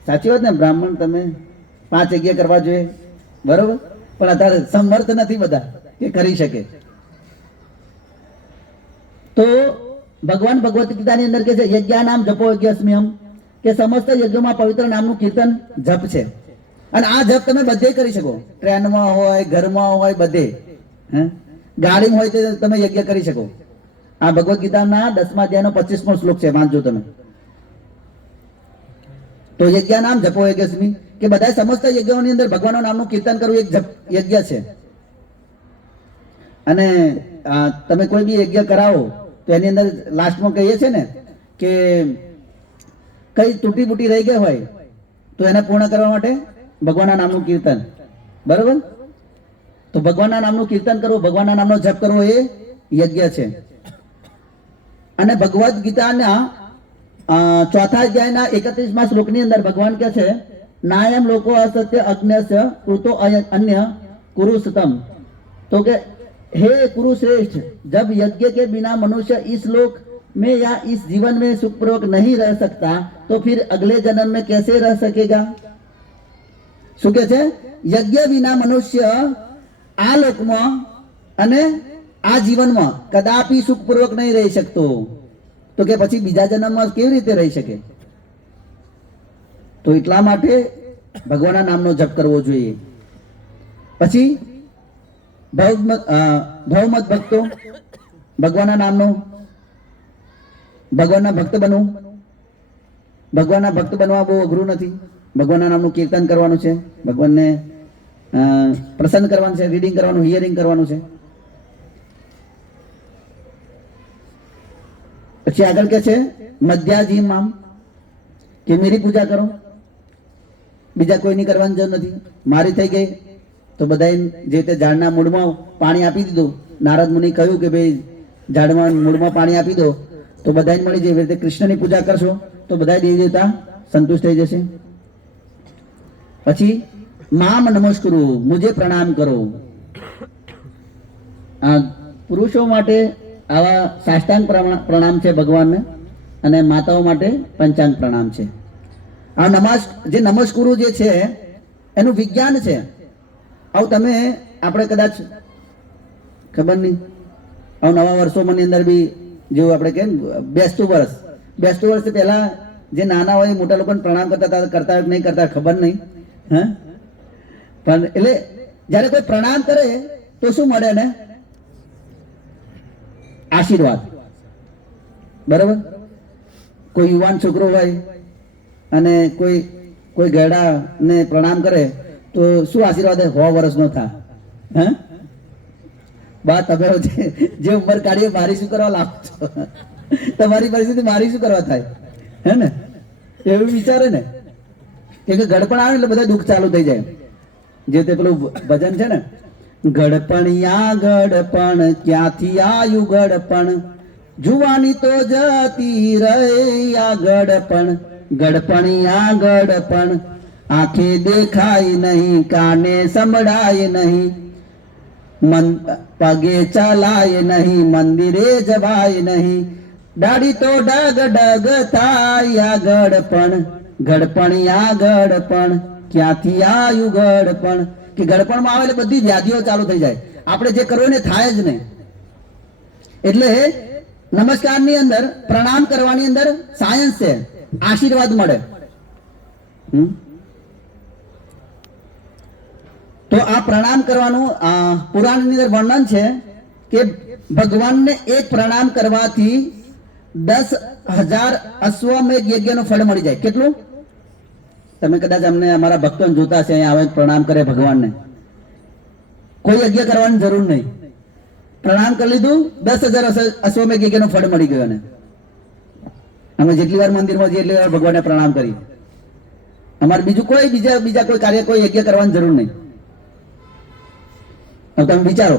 સાચી વાત ને? બ્રાહ્મણ તમે 5 યજ્ઞ કરવા જોઈએ, બરોબર. પણ અત્યારે સમર્થ નથી બધા કે કરી શકે. તો ભગવાન ભગવત ગીતાની અંદર કે છે યજ્ઞાનામ જપો યજ્ઞસ્મ્યહમ, કે સમસ્ત યજ્ઞોમાં પવિત્ર નામનું કીર્તન જપ છે. અને આ જપ તમે બધે કરી શકો, ટ્રેનમાં હોય, ઘરમાં હોય, બધે. ગાડીમાં હોય તો તમે યજ્ઞ કરી શકો. આ ભગવદ ગીતાના 10મા અધ્યાયનો 25મો શ્લોક છે, વાંચજો તમે. તો યજ્ઞાનામ જપો યજ્ઞસ્મિ, કે બધા સમસ્ત યજ્ઞોની અંદર ભગવાનના નામનું કીર્તન કરવું એક યજ્ઞ છે. અને તમે કોઈ બી યજ્ઞ કરાવો તો એની અંદર લાસ્ટમાં કહીએ છે ને કે કઈ તૂટી ફૂટી રહી ગઈ હોય તો એને પૂર્ણ કરવા માટે ભગવાનના નામનું કીર્તન, બરોબર. તો ભગવાનના નામનું કીર્તન કરવું, ભગવાનના નામનો જપ કરવો એ યજ્ઞ છે. અને ભગવદ ગીતાના 4થા અધ્યાયના 31મા શ્લોકની અંદર ભગવાન કહે છે નાયમ લોકો અસત્ય અજ્ઞસ્ય કૃતો અન્ય कुरुस्तम. तो के हे कुरुश्रेष्ठ, जब यज्ञ के बिना मनुष्य इस लोक में या इस जीवन में सुखपूर्वक नहीं रह सकता तो फिर अगले जन्म में कैसे रह सकेगा. શું કે છે? યજ્ઞ વિના મનુષ્ય આ લોકમાં અને આ જીવનમાં કદાપી સુખપૂર્વક નહીં રહી શકતો, તો કે પછી બીજા જન્મમાં કેવી રીતે રહી શકે. તો એટલા માટે ભગવાનના નામનો જપ કરવો જોઈએ. પછી ભવમત ભક્તો, ભગવાનના નામનો, ભગવાનના ભક્ત બનવું. ભગવાનના ભક્ત બનવા બહુ અઘરું નથી. ભગવાનના નામનું કીર્તન કરવાનું છે, ભગવાનને પ્રસન્ન કરવાનું છે, રીડિંગ કરવાનું, હિયરિંગ કરવાનું છે. પછી આગળ કે છે મધ્યાજી મામ, કે મેરી પૂજા કરો, બીજા કોઈની કરવાની જરૂર નથી. મારી થઈ ગઈ તો બધા જે તે ઝાડના મૂળમાં પાણી આપી દીધું. નારદ મુનિ કહ્યું કે ભાઈ ઝાડમાં મૂળમાં પાણી આપી દો તો બધાને મળી જાય. એવી રીતે કૃષ્ણની પૂજા કરશો તો બધા દેવી દેવતા સંતુષ્ટ થઈ જશે. પછી મામ નમસ્કુરુ, મુજે પ્રણામ કરો. આ પુરુષો માટે આવા સાષ્ટાંગ પ્રણામ છે ભગવાનને, અને માતાઓ માટે પંચાંગ પ્રણામ છે. આ જે નમસ્કુરુ જે છે એનું વિજ્ઞાન છે. આવું તમે આપણે કદાચ ખબર નહીં, આવું નવા વર્ષોની અંદર બી જેવું આપણે કે બેસતું વર્ષ પહેલા જે નાના હોય મોટા લોકોને પ્રણામ કરતા નહીં કરતા ખબર નહીં. હા, પણ એટલે જ્યારે કોઈ પ્રણામ કરે તો શું મળે ને? આશીર્વાદ. બરાબર. કોઈ યુવાન છોકરો હોય અને કોઈ ગયડા ને પ્રણામ કરે તો શું આશીર્વાદ? 100 વર્ષનો થાય. હા, બા તમે જે ઉંમર કાઢીએ મારી શું કરવા લાવો છો? તમારી પરિસ્થિતિ મારી શું કરવા થાય? હે ને? એવું વિચારે ને કે ગડપણ આવે એટલે બધા દુઃખ ચાલુ થઈ જાય. જે તે પેલું ભજન છે ને, ગડપણિયા ગડપણ ક્યાંથી આયુ ગડપણ, જુવાની તો જતી રહી આ ગડપણ. ગડપણિયા ગડપણ, આંખે દેખાય નહીં, કાને સંભળાય નહીં, પગે ચાલાય નહીં, મંદિરે જવાય નહીં, દાઢી તો ડગ ડગ થાય આ ગડપણ. ગડપણિયા ગડપણ ક્યાંથી આયુ ગડપણ, કે ગડપણમાં આવે એટલે બધી વ્યાધિઓ ચાલુ થઈ જાય. આપણે જે કરવું ને થાય જ નહીં. એટલે નમસ્કારની અંદર, પ્રણામ કરવાની અંદર સાયન્સ છે, આશીર્વાદ મળે. તો આ પ્રણામ કરવાનું પુરાણની અંદર વર્ણન છે કે ભગવાનને એક પ્રણામ કરવાથી 10,000 અશ્વમેઘ યજ્ઞનું ફળ મળી જાય. કેટલું? તમે કદાચ અમને અમારા ભક્તોને જોતા છે, અહીંયા આવે પ્રણામ કરે ભગવાનને, કોઈ યજ્ઞ કરવાની જરૂર નહીં. પ્રણામ કરી લીધું, 10,000 અશ્વમેઘ યજ્ઞનું ફળ મળી ગયું. અને અમે જેટલી વાર મંદિરમાં જઈએ એટલી વાર ભગવાનને પ્રણામ કરી. અમારે બીજું કોઈ બીજા કોઈ કાર્ય, કોઈ યજ્ઞ કરવાની જરૂર નહીં. તમે વિચારો,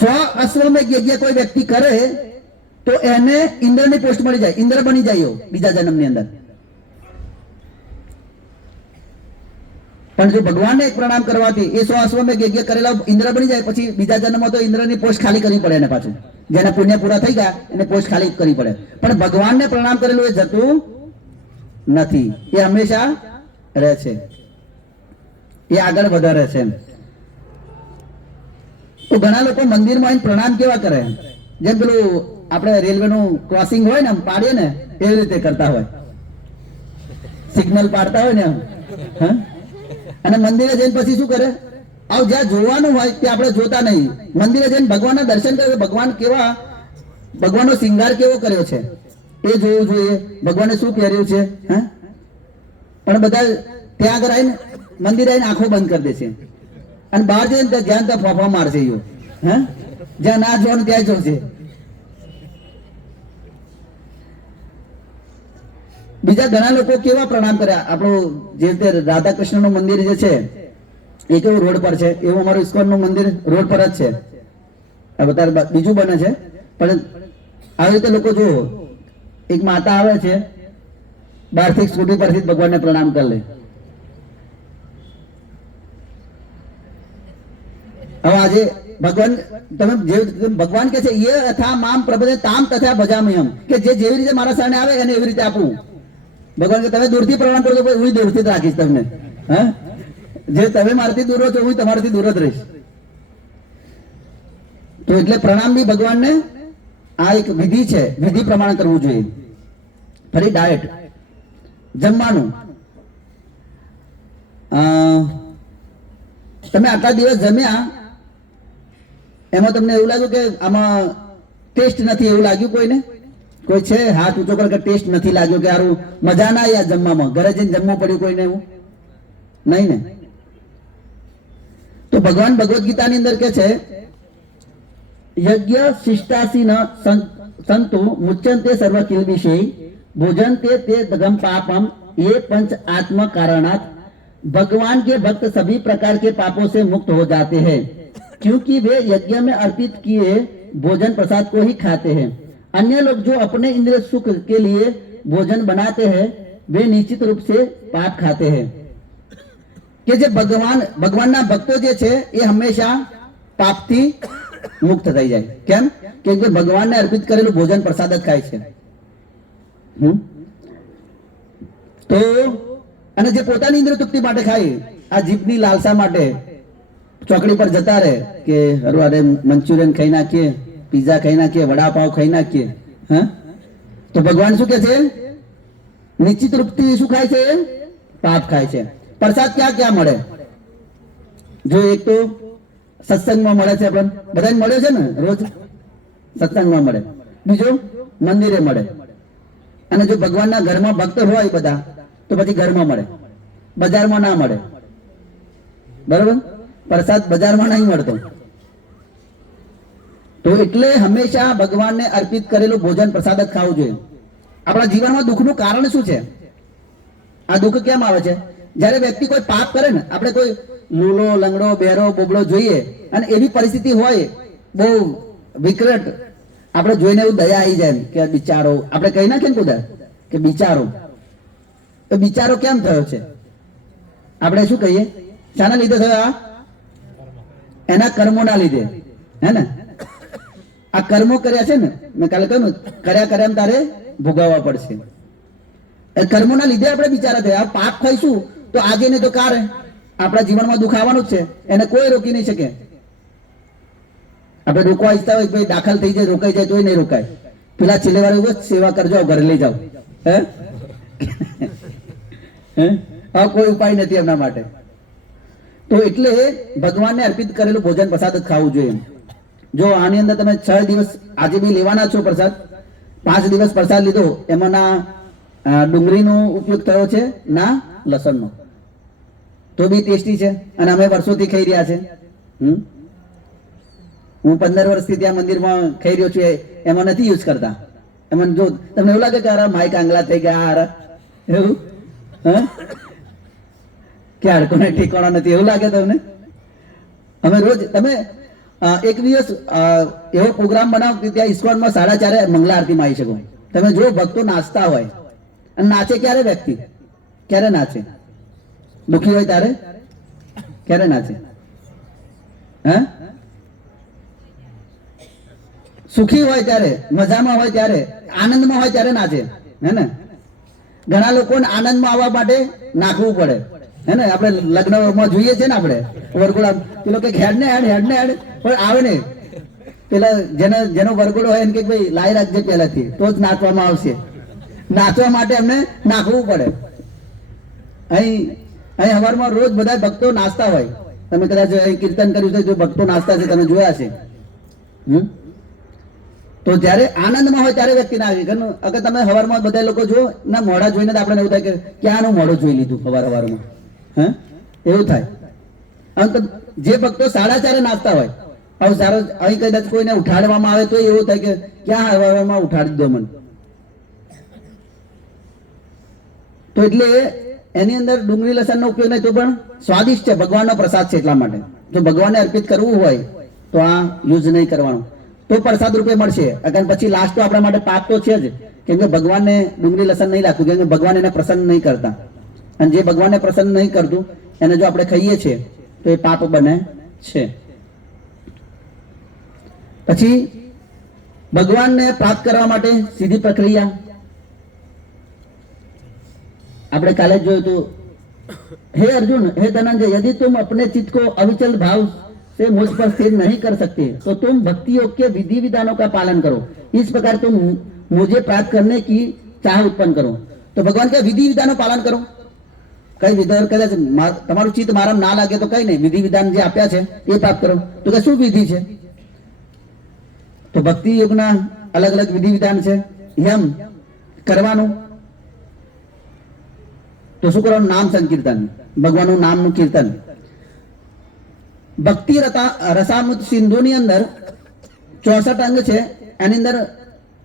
100 અશ્વમેઘ યજ્ઞ કોઈ વ્યક્તિ કરે તો એને ઇન્દ્રની પોસ્ટ મળી જાય, ઇન્દ્ર બની જાય બીજા જન્મની અંદર. પણ જો ભગવાનને એક પ્રણામ કરવાથી એ 100 અશ્વમેઘ યજ્ઞ કરેલા ઇન્દ્ર બની જાય, પછી બીજા જન્મમાં તો ઇન્દ્રની પોસ્ટ ખાલી કરવી પડે એને પાછું. જેના પુણ્ય પૂરા થઈ ગયા એને પોસ્ટ ખાલી કરવી પડે. પણ ભગવાનને પ્રણામ કરેલું એ જતું નથી, એ હંમેશા રહે છે, એ આગળ વધારે છે. તો ઘણા લોકો મંદિરમાં આવીને પ્રણામ કેવા કરે? જેમ પેલું આપણે રેલવેનું ક્રોસિંગ હોય ને, પાડીએ ને એવી રીતે કરતા હોય, સિગ્નલ પાડતા હોય ને. હા, અને મંદિરે જઈને પછી શું કરે? આવ જ્યાં જોવાનું હોય તે આપણે જોતા નહીં. મંદિરે જઈને ભગવાનના દર્શન કરે, ભગવાન કેવા, ભગવાનનો શિંગાર કેવો કર્યો છે એ જોવું જોઈએ, ભગવાને શું પહેર્યું છે. હા, પણ બધા ત્યાં આગળ આવીને મંદિરે આવીને આંખો બંધ કરી દે છે, અને બહાર જઈને જ્યાં ત્યાં ફોફા મારશે. હા, જ્યાં ના જોવાનું ત્યાં જોશે. બીજા ઘણા લોકો કેવા પ્રણામ કર્યા. આપણું જે રીતે રાધા કૃષ્ણનું મંદિર જે છે એ કેવું રોડ પર છે, એવું અમારું ઇસ્કોનનું મંદિર રોડ પર જ છે. અત્યારે બીજું બને છે, પણ આવી રીતે લોકો જુઓ, એક માતા આવે છે બહારથી સ્કૂટી પરથી ભગવાનને પ્રણામ કરી લે. હવે આજે ભગવાન, તમે જે ભગવાન કે છે એ અથા મામ પ્રભતે તામ તથા ભજામ્યહમ, કે જે જેવી રીતે મારા સામે આવે એને એવી રીતે આપું. ભગવાન કે તમે દૂરથી પ્રણામ કરો તો હું દૂરથી જ રાખીશ તમને. હા, જે તમે મારાથી દૂર છો હું તમારાથી દૂર જ રહીશ. તો એટલે પ્રણામ બી ભગવાનને આ એક વિધિ છે, વિધિ પ્રમાણે કરવું જોઈએ. ફરી ડાયટ, જમવાનું. તમે આટલા દિવસ જમ્યા, એમાં તમને એવું લાગ્યું કે આમાં ટેસ્ટ નથી, એવું લાગ્યું કોઈને? કોઈ છે હાથ ઊંચો કરે કે ટેસ્ટ નથી લાગ્યો, કે સારું મજા ના આવી જમવામાં, ઘરે જઈને જમવું પડ્યું કોઈને? એવું નહીં ને. તો ભગવાન ભગવદ ગીતાની અંદર કે છે યજ્ઞ શિષ્ટાસી ન संतु मुच्यन्ते सर्व किल्बिषै भोजन्ते ते दगम पापम ये पंच आत्म कारणात् भगवान के भक्त सभी प्रकार के पापों से मुक्त हो जाते हैं, क्योंकि वे यज्ञ में अर्पित किए भोजन प्रसाद को ही खाते हैं। अन्य लोग जो अपने इंद्रिय सुख के लिए भोजन बनाते हैं वे निश्चित रूप से पाप खाते हैं। કે જે ભગવાનના ભક્તો જે છે એ હંમેશા પાપથી મુક્ત થઈ જાય. કેમ? કેમ કે ભગવાનને અર્પિત કરેલું ભોજન પ્રસાદ જ ખાય છે. તો અને જે પોતાની ઇન્દ્રિય તૃપ્તિ માટે ખાય, આ જીભની લાલસા માટે ચોકડી પર જતા રહે કે અરે મંચુરિયન ખાઈ નાખીએ, પીઝા ખાઈ નાખીએ, વડાપાવ ખાઈ નાખીએ, હા, તો ભગવાન શું કે છે? નિશ્ચિત રૂપથી શું ખાય છે? પાપ ખાય છે. પ્રસાદ ક્યાં ક્યાં મળે? જો એક તો સત્સંગમાં મળે છે, આપણને બધાને મળે છે ને, રોજ સત્સંગમાં મળે. બીજું મંદિરે મળે. અને જો ભગવાનના ઘરમાં ભક્ત હોય બધા તો પછી ઘરમાં મળે, બજારમાં ના મળે. બરોબર? પ્રસાદ બજારમાં નહીં મળતો. તો એટલે હંમેશા ભગવાનને અર્પિત કરેલું ભોજન પ્રસાદ જ ખાવું જોઈએ. આપણા જીવનમાં દુઃખનું કારણ શું છે? આ દુઃખ કેમ આવે છે? જ્યારે વ્યક્તિ કોઈ પાપ કરે ને, આપણે કોઈ લૂલો, લંગડો, બેરો, બોબડો જોઈએ અને એવી પરિસ્થિતિ હોય બહુ વિકટ, આપણે જોઈને એવું દયા આવી જાય કે બિચારો, આપણે કહી નાખીએ ને કુદા કે બિચારો. તો બિચારો કેમ થયો છે? આપણે શું કહીએ? શાના લીધે થયો? આ એના કર્મોના લીધે, હે ને? આ કર્મો કર્યા છે ને, મેં કાલે કહ્યું કર્યા એમ તારે ભોગવવા પડશે. એ કર્મોના લીધે આપણે બિચારા થયા. પાપ ખાઈશું તો આજે ને તો કારે આપણા જીવનમાં દુઃખ આવવાનું જ છે. એને કોઈ રોકી નહીં શકે. આપણે રોકવા ઈચ્છતા હોય ભાઈ દાખલ થઈ જાય, રોકાઈ જાય તોય નહીં રોકાય. પેલા છેલ્લેવાળા એવું સેવા કરજો, ઘરે લઈ જાઓ. હે કોઈ ઉપાય નથી એમના માટે. તો એટલે ભગવાનને અર્પિત કરેલું ભોજન પ્રસાદ જ ખાવું જોઈએ. જો આની અંદર તમે 6 દિવસ આજે બી લેવાના છો પ્રસાદ, 5 દિવસ પ્રસાદ લીધો, એમાં ના ડુંગળીનો ઉપયોગ થયો છે ના લસણનો, તો બી ટેસ્ટી છે. અને અમે વર્ષોથી ખાઈ રહ્યા છે. હું 15 વર્ષથી ત્યાં મંદિરમાં ખાઈ રહ્યો છું. એમાં નથી યુઝ કરતા. એમાં જો તમને એવું લાગે કે અરે માઇક આંગલા થઈ ગયા, એવું કે હાડકોને ઠેકાણા નથી, એવું લાગે તમને? અમે રોજ, તમે એક દિવસ એવો પ્રોગ્રામ બનાવો કે ત્યાં ઇસ્કોનમાં 4:30 મંગલા આરતીમાં આવી શકો. તમે જો ભક્તો નાચતા હોય, અને નાચે ક્યારે વ્યક્તિ? ક્યારે નાચે? દુઃખી હોય ત્યારે? ક્યારે નાચે? હે? સુખી હોય ત્યારે, મજામાં હોય ત્યારે, આનંદમાં હોય ત્યારે નાચે, હે ને? ઘણા લોકોને આનંદમાં આવવા માટે નાખવું પડે, હે ને? આપણે લગ્નમાં જોઈએ છે ને, આપણે વરઘોડા પેલો કે હેડ ને હેડ પણ આવે ને, પેલા જેનો વરઘોડો હોય એને કે ભાઈ લાઈ રાખજે પહેલાથી, તો જ નાચવામાં આવશે. નાચવા માટે અમને નાખવું પડે. અહીં હવારમાં રોજ બધા ભક્તો નાચતા હોય. તમે કદાચ કીર્તન કર્યું છે, જો ભક્તો નાચતા છે તમે જોયા છે. તો જ્યારે આનંદમાં હોય ત્યારે વ્યક્તિ નાચે. અગર તમે હવારમાં બધા લોકો જો ના મોઢા જોઈને આપણે એવું થાય કે ક્યાંનું મોઢું જોઈ લીધું હવારમાં, હે? એવું થાય. જે ભક્તો 4:30 નાચતા હોય, હવે સારો અહીં કદાચ કોઈને ઉઠાડવામાં આવે તો એવું થાય કે ક્યાં હવારમાં ઉઠાડી દો મને. તો એટલે એની અંદર ડુંગળી લસણનો ઉપયોગ નહીં, તો પણ સ્વાદિષ્ટ છે, ભગવાનનો પ્રસાદ છે. એટલા માટે જો ભગવાનને અર્પિત કરવું હોય તો આ યુઝ નહીં કરવાનો, તો પ્રસાદ રૂપે મળશે. અને પછી લાસ્ટ તો આપણા માટે પાપ તો છે જ, કેમ કે ભગવાનને ડુંગળી લસણ નહીં રાખવું, કેમ કે ભગવાન એને પ્રસન્ન નહીં કરતા. અને જે ભગવાનને પ્રસન્ન નહીં કરતું એને જો આપણે ખાઈએ છીએ તો એ પાપ બને છે. પછી ભગવાનને પ્રાપ્ત કરવા માટે સીધી પ્રક્રિયા આપણે કાલે જોયું હતું. हे अर्जुन, हे धनंजय, यदि तुम अपने चित्त को अविचल भाव से मुझ पर स्थिर नहीं कर सकते तो तुम भक्ति योग के विधि विधानों का पालन करो. इस प्रकार तुम मुझे प्राप्त करने की चाह उत्पन्न करो. तो भगवान के विधि विधानों पालन करो. કઈ વિધાન કદાચ તમારું ચિત્ત મારા ના લાગે તો કઈ નહીં, વિધિ વિધાન જે આપ્યા છે એ પ્રાપ્ત કરો. તો કે શું વિધિ છે? તો ભક્તિ યોગના અલગ અલગ વિધિ વિધાન છે. એમ કરવાનું. તો શું કરવાનું? નામ સંકીર્તન, ભગવાનનું નામનું કીર્તન. ભક્તિ રસામૃત સિંધુની અંદર 64 અંગ છે. એની અંદર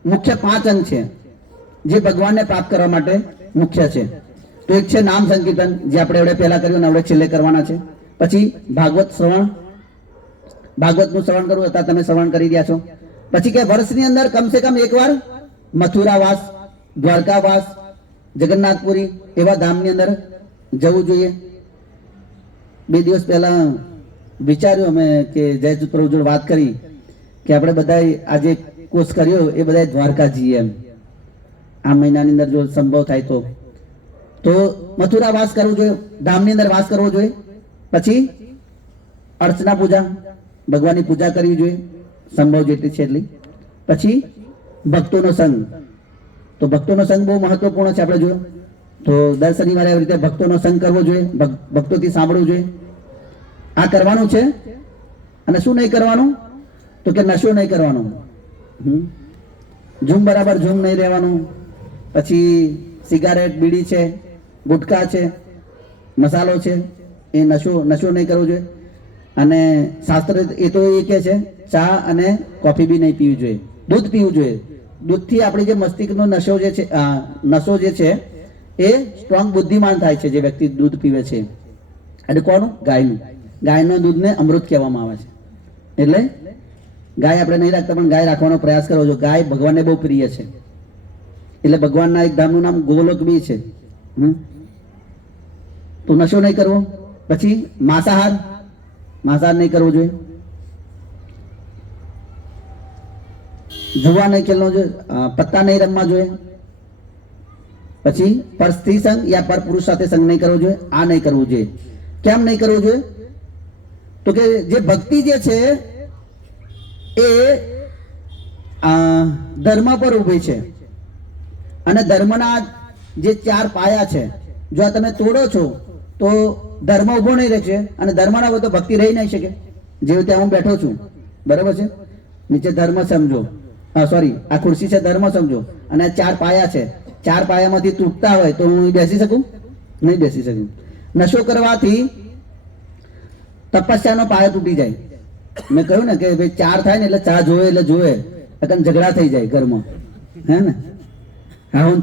મુખ્ય 5 અંગ છે જે ભગવાનને પ્રાપ્ત કરવા માટે મુખ્ય છે. તો એક છે નામ સંકીર્તન, જે આપણે હવે પહેલા કર્યું ને હવે છેલ્લે કરવાના છે. પછી ભાગવત શ્રવણ, ભાગવતનું શ્રવણ કરવું હતા, તમે શ્રવણ કરી રહ્યા છો. પછી કે વર્ષની અંદર કમસે કમ એકવાર મથુરાવાસ, દ્વારકાવાસ, જગન્નાથપુરી એવા ધામની અંદર જવું જોઈએ. 2 દિવસ પહેલા વિચાર્યું અમે કે જયજુત પ્રભુ જોડે વાત કરી કે આપણે બધા આજે કોર્સ કર્યો એ બધા દ્વારકા જઈએ એમ, આ મહિનાની અંદર જો સંભવ થાય તો મથુરા વાસ કરવું જોઈએ, ધામની અંદર વાસ કરવો જોઈએ. પછી અર્ચના પૂજા, ભગવાનની પૂજા કરવી જોઈએ સંભવ જેટલી છે એટલી. પછી ભક્તોનો સંગ, તો ભક્તોનો સંગ બહુ મહત્વપૂર્ણ છે. આપણે જોયો તો દર શનિવારે આવી રીતે ભક્તોનો સંગ કરવો જોઈએ, ભક્તોથી સાંભળવું જોઈએ. આ કરવાનું છે. અને શું નહીં કરવાનું? તો કે નશો નહીં કરવાનો, ઝૂમ બરાબર ઝૂમ નહીં રહેવાનું. પછી સિગારેટ, બીડી છે, ગુટકા છે, મસાલો છે, એ નશો નહીં કરવો જોઈએ. અને શાસ્ત્ર એ તો એ કહે છે ચા અને કોફી બી નહીં પીવી જોઈએ, દૂધ પીવું જોઈએ. દૂધથી આપણી જે મસ્તિષ્કનો નશો જે છે એ સ્ટ્રોંગ બુદ્ધિમાન થાય છે જે વ્યક્તિ દૂધ પીવે છે. અને કોનું? ગાયનું. ગાયના દૂધને અમૃત કહેવામાં આવે છે. એટલે ગાય આપણે નહીં રાખતા પણ ગાય રાખવાનો પ્રયાસ કરવો જોઈએ. ગાય ભગવાનને બહુ પ્રિય છે. એટલે ભગવાનના એક ધામનું નામ ગોલોક બી છે. તો નશો નહીં કરવો. પછી માંસાહાર નહીં કરવો જોઈએ. જુવા નહીં ખેલવો જોઈએ, પત્તા નહીં રમવા જોઈએ. પછી પર સ્ત્રી સંગ યા પર પુરુષ સાથે સંગ નહીં કરવો જોઈએ. આ નહીં કરવું જોઈએ. કેમ નહીં કરવું જોઈએ? તો કે જે ભક્તિ જે છે એ ધર્મ પર ઊભી છે. અને ધર્મના જે 4 પાયા છે, જો આ તમે તોડો છો તો ધર્મ ઉભો નહીં રહેશે. અને ધર્મ ના હોય તો ભક્તિ રહી નહીં શકે. જેવી રીતે હું બેઠો છું, બરાબર છે, નીચે ધર્મ સમજો, સોરી આ ખુરશી છે ધર્મ સમજો, અને આ 4 પાયા છે. 4 પાયામાંથી તૂટતા હોય તો હું બેસી શકું? નહીં બેસી શકું. નશો કરવાથી તપસ્યાનો પાયો તૂટી જાય. મેં કહ્યું ને કે ભાઈ 4 થાય ને એટલે ચા જોવે એટલે જોવે, એટલે ઝઘડા થઈ જાય ઘરમાં, હે ને? હા, હું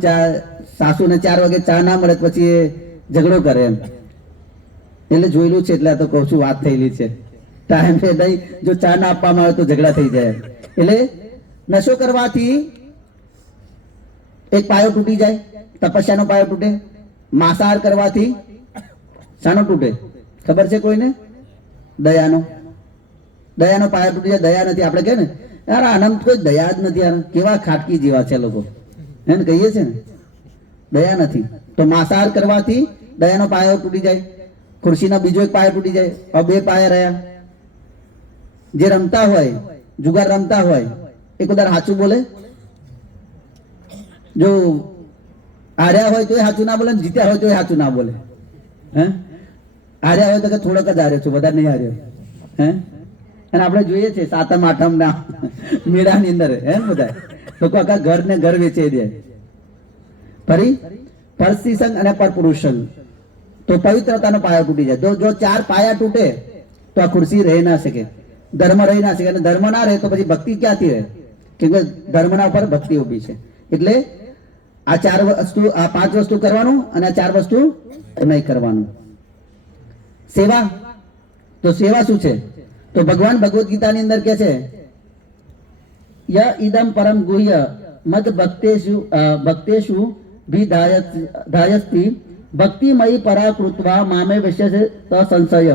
સાસુને 4 વાગે ચા ના મળે પછી એ ઝઘડો કરે એમ. એટલે જોયેલું છે, એટલે આ તો કહું છું, વાત થયેલી છે. ટાઈમ નહીં, જો ચા ના આપવામાં આવે તો ઝઘડા થઈ જાય. એટલે નશો કરવાથી એક પાયો તૂટી જાય, તપસ્યાનો પાયો તૂટે. માંસાહાર કરવાથી શાનો તૂટે ખબર છે કોઈને? દયાનો પાયો તૂટી જાય. દયા નથી. આપણે કહે ને યાર આનંદ કોઈ દયા જ નથી, યાર કેવા ખાટકી જેવા છે લોકો, હે ને? કહીએ છે ને દયા નથી. તો માંસાહાર કરવાથી દયાનો પાયો તૂટી જાય. ખુરશીનો બીજો એક પાયો તૂટી જાય. હવે 2 પાયા રહ્યા. જે રમતા હોય, જુગાર રમતા હોય, એક ઉદાર સાચું બોલે. જો હાર્યા હોય તો સાચું ના બોલે, જીત્યા હોય તો સાચું ના બોલે. હે, હાર્યા હોય તો કે થોડોક જ હાર્યો છું, વધારે નહીં હાર્યો. હે, અને આપણે જોઈએ છે 7મ 8મ ના મેળાની અંદર, હે ને, બધા લોકો આખા ઘરને ઘર વેચી દે. ફરી પરસ્ત્રી સંગ અને પરપુરુષ સંગ, તો પવિત્રતાનો પાયો તૂટી જાય. જો 4 પાયા તૂટે તો આ ખુરશી રહી ના શકે, ધર્મ રહી ના શકે. અને ધર્મ ના રહે તો પછી ભક્તિ ક્યાંથી રહે? કેમ કે ધર્મના ઉપર ભક્તિ ઊભી છે. એટલે આ 5 વસ્તુ કરવાનું અને આ 4 વસ્તુ નહીં કરવાનું. સેવા, તો સેવા શું છે? તો ભગવાન ભગવદ્ ગીતાની અંદર કહે છે ય ઇદમ પરમ ગુહ્ય મદ ભક્તેષુ વિધાયસ્તિ भक्तिमयी पराकृत्वा मामे विषय संशय।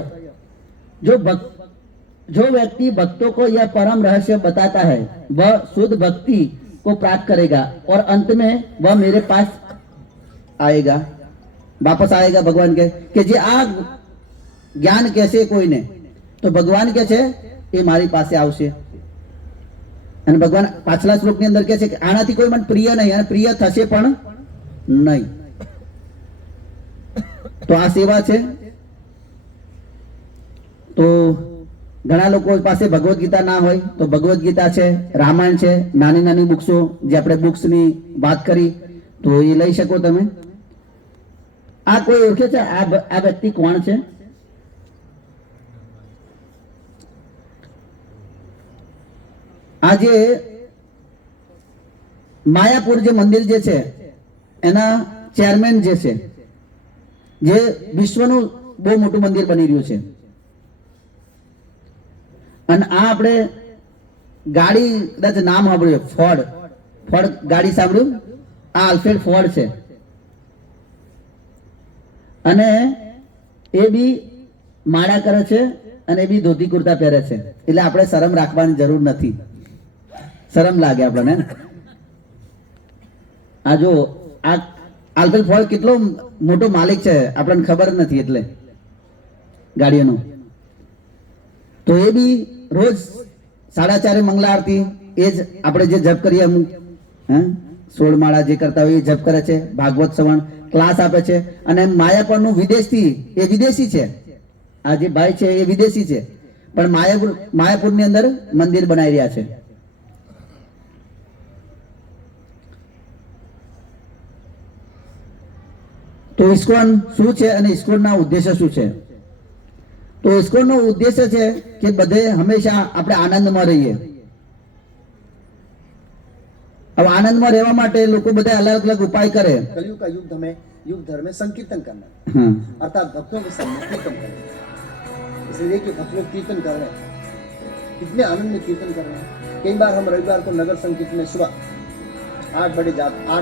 जो व्यक्ति भक्तों को यह परम रहस्य बताता है वह शुद्ध भक्ति को प्राप्त करेगा और अंत में वह मेरे पास आएगा, वापस आएगा। भगवान के जे आ ज्ञान कैसे कोई ने, तो भगवान के छे એ મારી પાસે આવશે। અને ભગવાન પાછલા શ્લોકની અંદર કહે છે કે આનાથી કોઈ મને પ્રિય નહીં અને પ્રિય થશે પણ નહીં। તો આ સેવા છે। તો ઘણા લોકો પાસે ભગવદ ગીતા ના હોય તો ભગવદ ગીતા છે, રામાયણ છે, નાની નાની બુક્સો જે આપણે બુક્સની વાત કરી તો એ લઈ શકો તમે। આ કોઈ ઓળખે છે આ વ્યક્તિ કોણ છે? આજે માયાપુર જે મંદિર જે છે એના ચેરમેન જે છે, જે વિશ્વનું બહુ મોટું મંદિર બની રહ્યું છે. અને આ આપણે ગાડી કદાચ નામ સાંભળ્યું, ફોર્ડ ગાડી સાંભળ્યું? આ આલ્ફ્રેડ ફોર્ડ છે. અને એ બી માળા કરે છે અને એ બી ધોતી કુર્તા પહેરે છે. એટલે આપણે શરમ રાખવાની જરૂર નથી. શરમ લાગે આપણને. આ જો આ આલ્ફ્રેડ ફોર્ડ કેટલો મોટો માલિક છે આપણને ખબર નથી એટલે ગાડીઓનો. તો એ બી રોજ 4:30 મંગલા આરતી એ જ આપણે જે જપ કરીએ અમુક 16 માળા જે કરતા હોય એ જપ કરે છે, ભાગવત શ્રવણ ક્લાસ આપે છે. અને માયાપુરનું વિદેશથી, એ વિદેશી છે, આ જે ભાઈ છે એ વિદેશી છે, પણ માયાપુરની અંદર મંદિર બનાવી રહ્યા છે. તો ઇસ્કોન શું છે અને ઇસ્કોનના ઉદ્દેશ્ય શું છે? તો ઇસ્કોનનો ઉદ્દેશ્ય છે કે બધે હંમેશા આપણે આનંદમાં રહીએ. अब आनंद में रहने માટે લોકો બધા अलग अलग उपाय करे. कलयुग का युग धर्म में संकीर्तन करना, अर्थात भक्तों के सामने कीर्तन करना. इसलिए कि भक्त लोग कीर्तन कर रहे हैं, कितने आनंद में कीर्तन कर रहे हैं. कई बार हम रविवार को नगर संकीर्तन में सुबह 8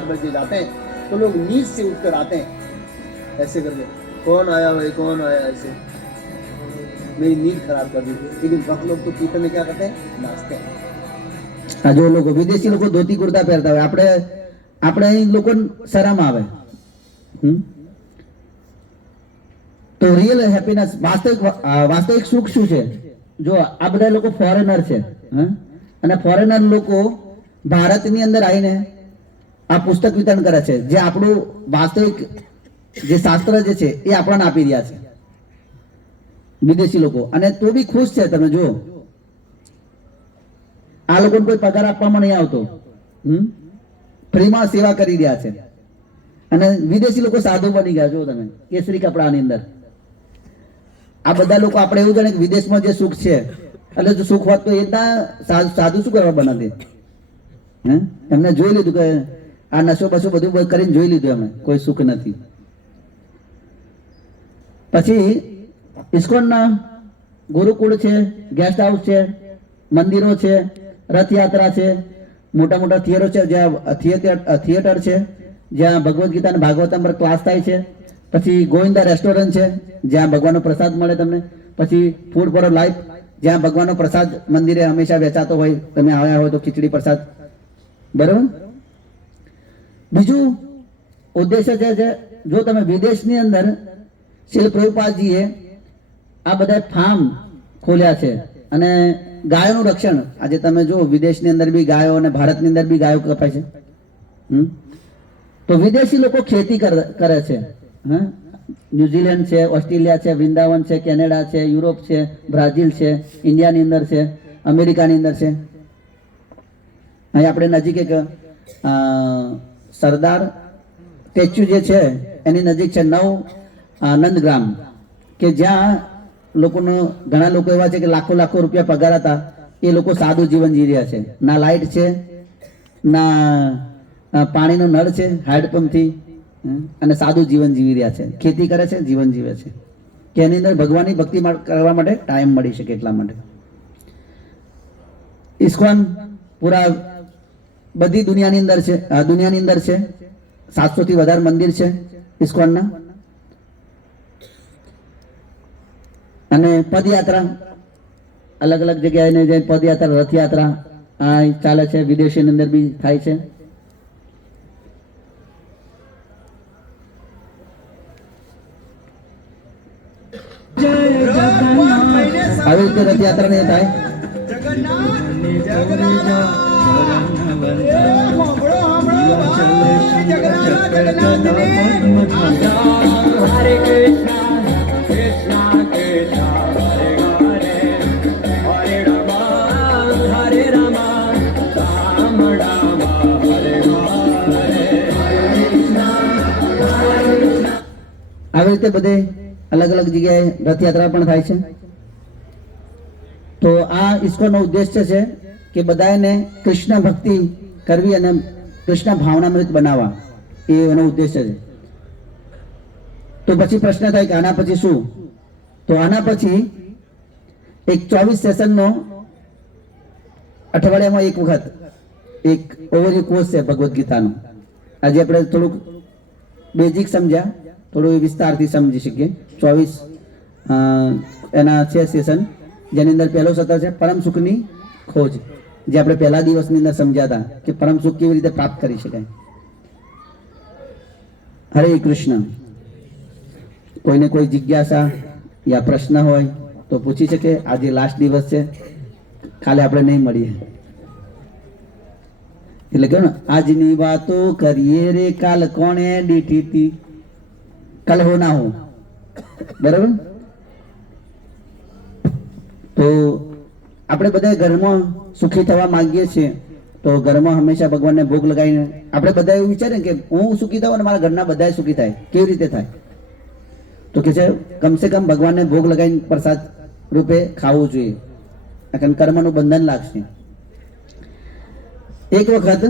बजे जाते हैं तो लोग नींद से उठकर आते हैं ऐसे करके, कौन आया भाई कौन आया, ऐसे मेरी नींद खराब कर दी. लेकिन भक्त लोग तो कीर्तन में क्या करते हैं, नाचते हैं. આ જો લોકો વિદેશી લોકો ધોતી કુર્તા પહેરતા હોય, આપણે અહીં લોકો શરમ આવે. તો રિયલ હેપીનેસ, વાસ્તવિક સુખ શું છે? જો આ બધા લોકો ફોરેનર છે અને ફોરેનર લોકો ભારતની અંદર આવીને આ પુસ્તક વિતરણ કરે છે, જે આપણું વાસ્તવિક જે શાસ્ત્ર જે છે એ આપણને આપી રહ્યા છે વિદેશી લોકો. અને તો બી ખુશ છે. તમે જુઓ આ લોકોને કોઈ પગાર આપવામાં નહીં આવતો, ફ્રીમાં સેવા કરી રહ્યા છે. અને વિદેશી લોકો સાધુ બની ગયા. જો તમે કેસરી કપડાની અંદર આ બધા લોકો, આપણે એવું જાણે કે વિદેશમાં જે સુખ છે, એટલે જો સુખ હોત તો એ સાધુ શું કરવા બનાવે? એમને જોઈ લીધું કે આ નશો બસો બધું કરીને જોઈ લીધું એમને, કોઈ સુખ નથી. પછી ઇસ્કોનના ગુરુકુળ છે, ગેસ્ટ હાઉસ છે, મંદિરો છે, રથયાત્રા છે, મોટા મોટા થિયેટર છે જ્યાં ભગવદ્ ગીતા અને ભાગવતમ પર ક્લાસ થાય છે. પછી ગોવિંદા રેસ્ટોરન્ટ છે જ્યાં ભગવાનનો પ્રસાદ મળે તમને. પછી ફૂડ ફોર લાઈફ, જ્યાં ભગવાનનો પ્રસાદ મંદિરે હંમેશા વેચાતો હોય, તમે આવ્યા હોય તો ખીચડી પ્રસાદ. બરાબર. બીજું ઉદ્દેશ્ય છે, જો તમે વિદેશની અંદર શીલ પ્રભુપાદજીએ આ બધા ફાર્મ ખોલ્યા છે અને ગાયોનું રક્ષણ. આજે તમે જો વિદેશની અંદર બી ગાયો અને ભારતની અંદર બી ગાયો કપાય છે. તો વિદેશી લોકો ખેતી કરે છે. ન્યુઝીલેન્ડ છે, ઓસ્ટ્રેલિયા છે, વૃંદાવન છે, કેનેડા છે, યુરોપ છે, બ્રાઝિલ છે, ઇન્ડિયાની અંદર છે, અમેરિકાની અંદર છે. અહીં આપણે નજીક એક સરદાર સ્ટેચ્યુ જે છે એની નજીક છે નંદગ્રામ, કે જ્યાં લોકોનો ઘણા લોકો એવા છે કે લાખો રૂપિયા પગાર હતા, એ લોકો સાદું જીવન જીવી રહ્યા છે. ના લાઇટ છે, ના પાણીનો નળ છે હેન્ડપંપથી, અને સાદું જીવન જીવી રહ્યા છે. ખેતી કરે છે, જીવન જીવે છે, કે એની અંદર ભગવાનની ભક્તિ કરવા માટે ટાઈમ મળી શકે એટલા માટે. ઇસ્કોન પૂરા બધી દુનિયાની અંદર છે. 700 થી વધારે મંદિર છે ઇસ્કોનના. અને પદયાત્રા, અલગ અલગ જગ્યાએ જઈને પદયાત્રા, રથયાત્રા આ ચાલે છે. વિદેશની અંદર બી થાય છે. આવી રીતે રથયાત્રા ને થાય. હરે કૃષ્ણ કૃષ્ણ કૃષ્ણ હરે હરે, હરે રામ રામ રામ હરે હરે. આવી રીતે બધે અલગ અલગ જગ્યાએ રથયાત્રા પણ થાય છે. તો આ ઇસ્કોનનો ઉદ્દેશ્ય છે કે બધાને કૃષ્ણ ભક્તિ કરવી અને કૃષ્ણ ભાવનામૃત બનાવવા, એ એનો ઉદ્દેશ્ય છે. તો પછી પ્રશ્ન થાય કે આના પછી શું? તો આના પછી એક 24 સેશનનો અઠવાડિયામાં એક વખત એક ઓવરવ્યુ કોર્સ છે ભગવદ્ ગીતાનો. આજે આપણે થોડુંક બેઝિક સમજ્યા, થોડું વિસ્તારથી સમજી શકીએ. 24 એના છે સેશન, જેની અંદર પહેલો સત્ર છે પરમ સુખની ખોજ, જે આપણે પહેલા દિવસની અંદર સમજ્યા હતા કે પરમ સુખ કેવી રીતે પ્રાપ્ત કરી શકાય. હરે કૃષ્ણ. કોઈને કોઈ જિજ્ઞાસા યા પ્રશ્ન હોય તો પૂછી શકે. આજે લાસ્ટ દિવસ છે, કાલે આપણે નહીં મળીએ. એટલે કહ્યું ને, આજની વાતો કરીએ રે, કાલ કોણે દીઠી હતી, કાલ હો ના હો. બરાબર. તો આપણે બધા ઘરમાં સુખી થવા માંગીએ છીએ, તો ઘરમાં હંમેશા ભગવાનને ભોગ લગાવીને આપણે બધા એવું વિચારીએ કે હું સુખી થાઉં અને મારા ઘરના બધા સુખી થાય. કેવી રીતે થાય? તો કે છે કમસે કમ ભગવાનને ભોગ લગાવીને પ્રસાદ રૂપે ખાવું જોઈએ, કારણ કર્મનું બંધન લાગશે. એક વખત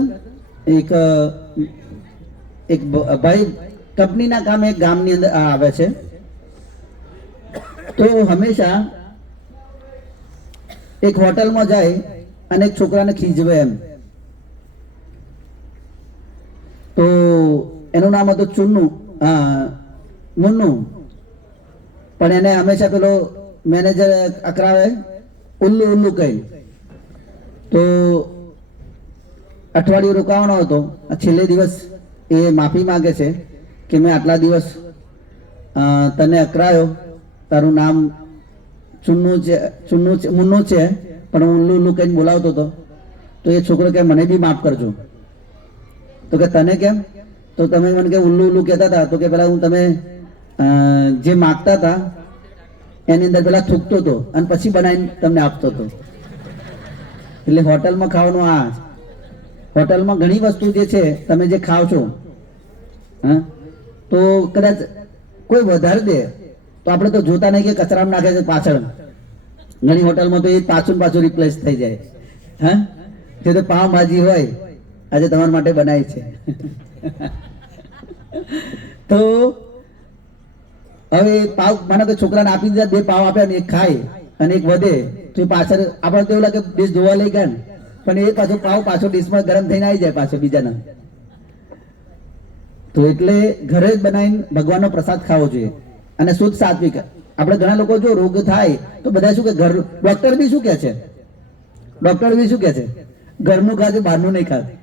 એક ભાઈ કંપનીના કામે એક ગામની અંદર આવે છે. તો હંમેશા એક હોટલમાં જાય અને એક છોકરાને ખીજવે એમ. તો એનું નામ હતું ચુન્નુ, મુન્નુ. પણ એને હંમેશા પેલો મેનેજર અકરાવે ઉલ્લુ ઉલ્લુ કહી. તો અઠવાડિયું રોકાવાનો હતો. છેલ્લે દિવસ એ માફી માંગે છે કે મેં આટલા દિવસ તને અકરાયો, તારું નામ ચુન્નુ છે, મુન્નુ છે, પણ હું ઉલ્લુ ઉલ્લુ કહીને બોલાવતો હતો. તો એ છોકરો કે મને બી માફ કરજો. તો કે તને કેમ? તો તમે મને કે ઉલ્લુ ઉલ્લુ કહેતા હતા. તો કે પેલા હું તમે જે માગતા હતા એની અંદર પેલા થૂકતો હતો અને પછી બનાવીને તમને આપતો હતો. એટલે હોટલમાં ખાવાનું આ, હોટલમાં ઘણી વસ્તુ જે છે તમે જે ખાવ છો, હા, તો કદાચ કોઈ વધારે દે તો આપણે તો જોતા નહીં કે કચરામાં નાખે છે પાછળ. ઘણી હોટલમાં તો એ પાછું રિપ્લેસ થઈ જાય. હા, તે તો પાવભાજી હોય, આજે તમારા માટે બનાવી છે. તો હવે પાવ માનો કે છોકરાને આપી દીધા, 2 પાવ આપ્યા ને એક ખાય અને એક વધે, તો એ પાછળ આપણે તો એવું લાગે ડીશ ધોવા લઈ ગયા ને, પણ એ પાછો પાવ પાછો ડીશમાં ગરમ થઈને આવી જાય પાછો બીજાના. તો એટલે ઘરે જ બનાવીને ભગવાનનો પ્રસાદ ખાવો જોઈએ અને શુદ્ધ સાત્વિક. આપણે ઘણા લોકો જો રોગ થાય તો બધા શું કે ઘર, ડોક્ટર બી શું કહે છે, ઘરનું ખાજો, બહારનું નહીં ખાતું.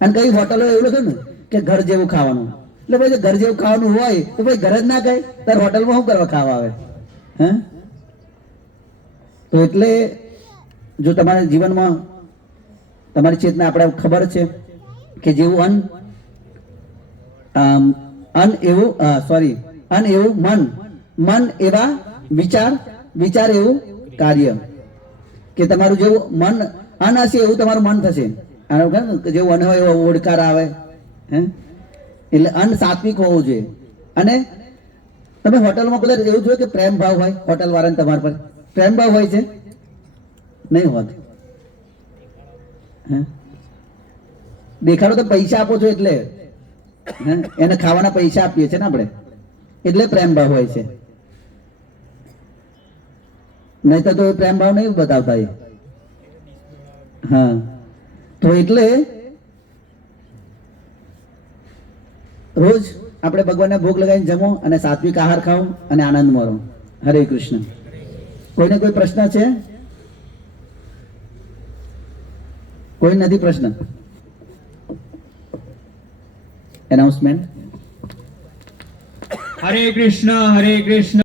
અને કઈ હોટલો એવું લખ્યું ને કે ઘર જેવું ખાવાનું. એટલે ભાઈ ઘર જેવું ખાવાનું હોય તો ભાઈ ઘર જ ના ખાય, તાર હોટલમાં શું કરવા ખાવા આવે? હે? તો એટલે જો તમારા જીવનમાં તમારી ચેતના, આપણે ખબર છે કે જેવું અન્ન એવું મન, મન એવા વિચાર, વિચાર એવું કાર્ય. કે તમારું જેવું મન અન્ન હશે એવું તમારું મન થશે. જેવું અન્ન હોય એવો ઓડકાર આવે. હે? એટલે અન્ન સાત્વિક હોવું જોઈએ. અને તમે હોટલમાં કદાચ એવું જોઈએ કે પ્રેમ ભાવ હોય હોટલ વાળાને તમારા પર, પ્રેમ ભાવ હોય છે? નહીં હોત. દેખાડો તો પૈસા આપો છો એટલે, એને ખાવાના પૈસા આપીએ છીએ ને આપણે, એટલે પ્રેમ ભાવ હોય છે. નહીં તો પ્રેમ ભાવ નહીં બતાવતા એ. હા, તો એટલે રોજ આપણે ભગવાનને ભોગ લગાવીને જમો અને સાત્વિક આહાર ખાઓ અને આનંદ મારો. હરે કૃષ્ણ. કોઈને કોઈ પ્રશ્ન છે? કોઈ નથી પ્રશ્ન? એનાઉન્સમેન્ટ. હરે કૃષ્ણ, હરે કૃષ્ણ.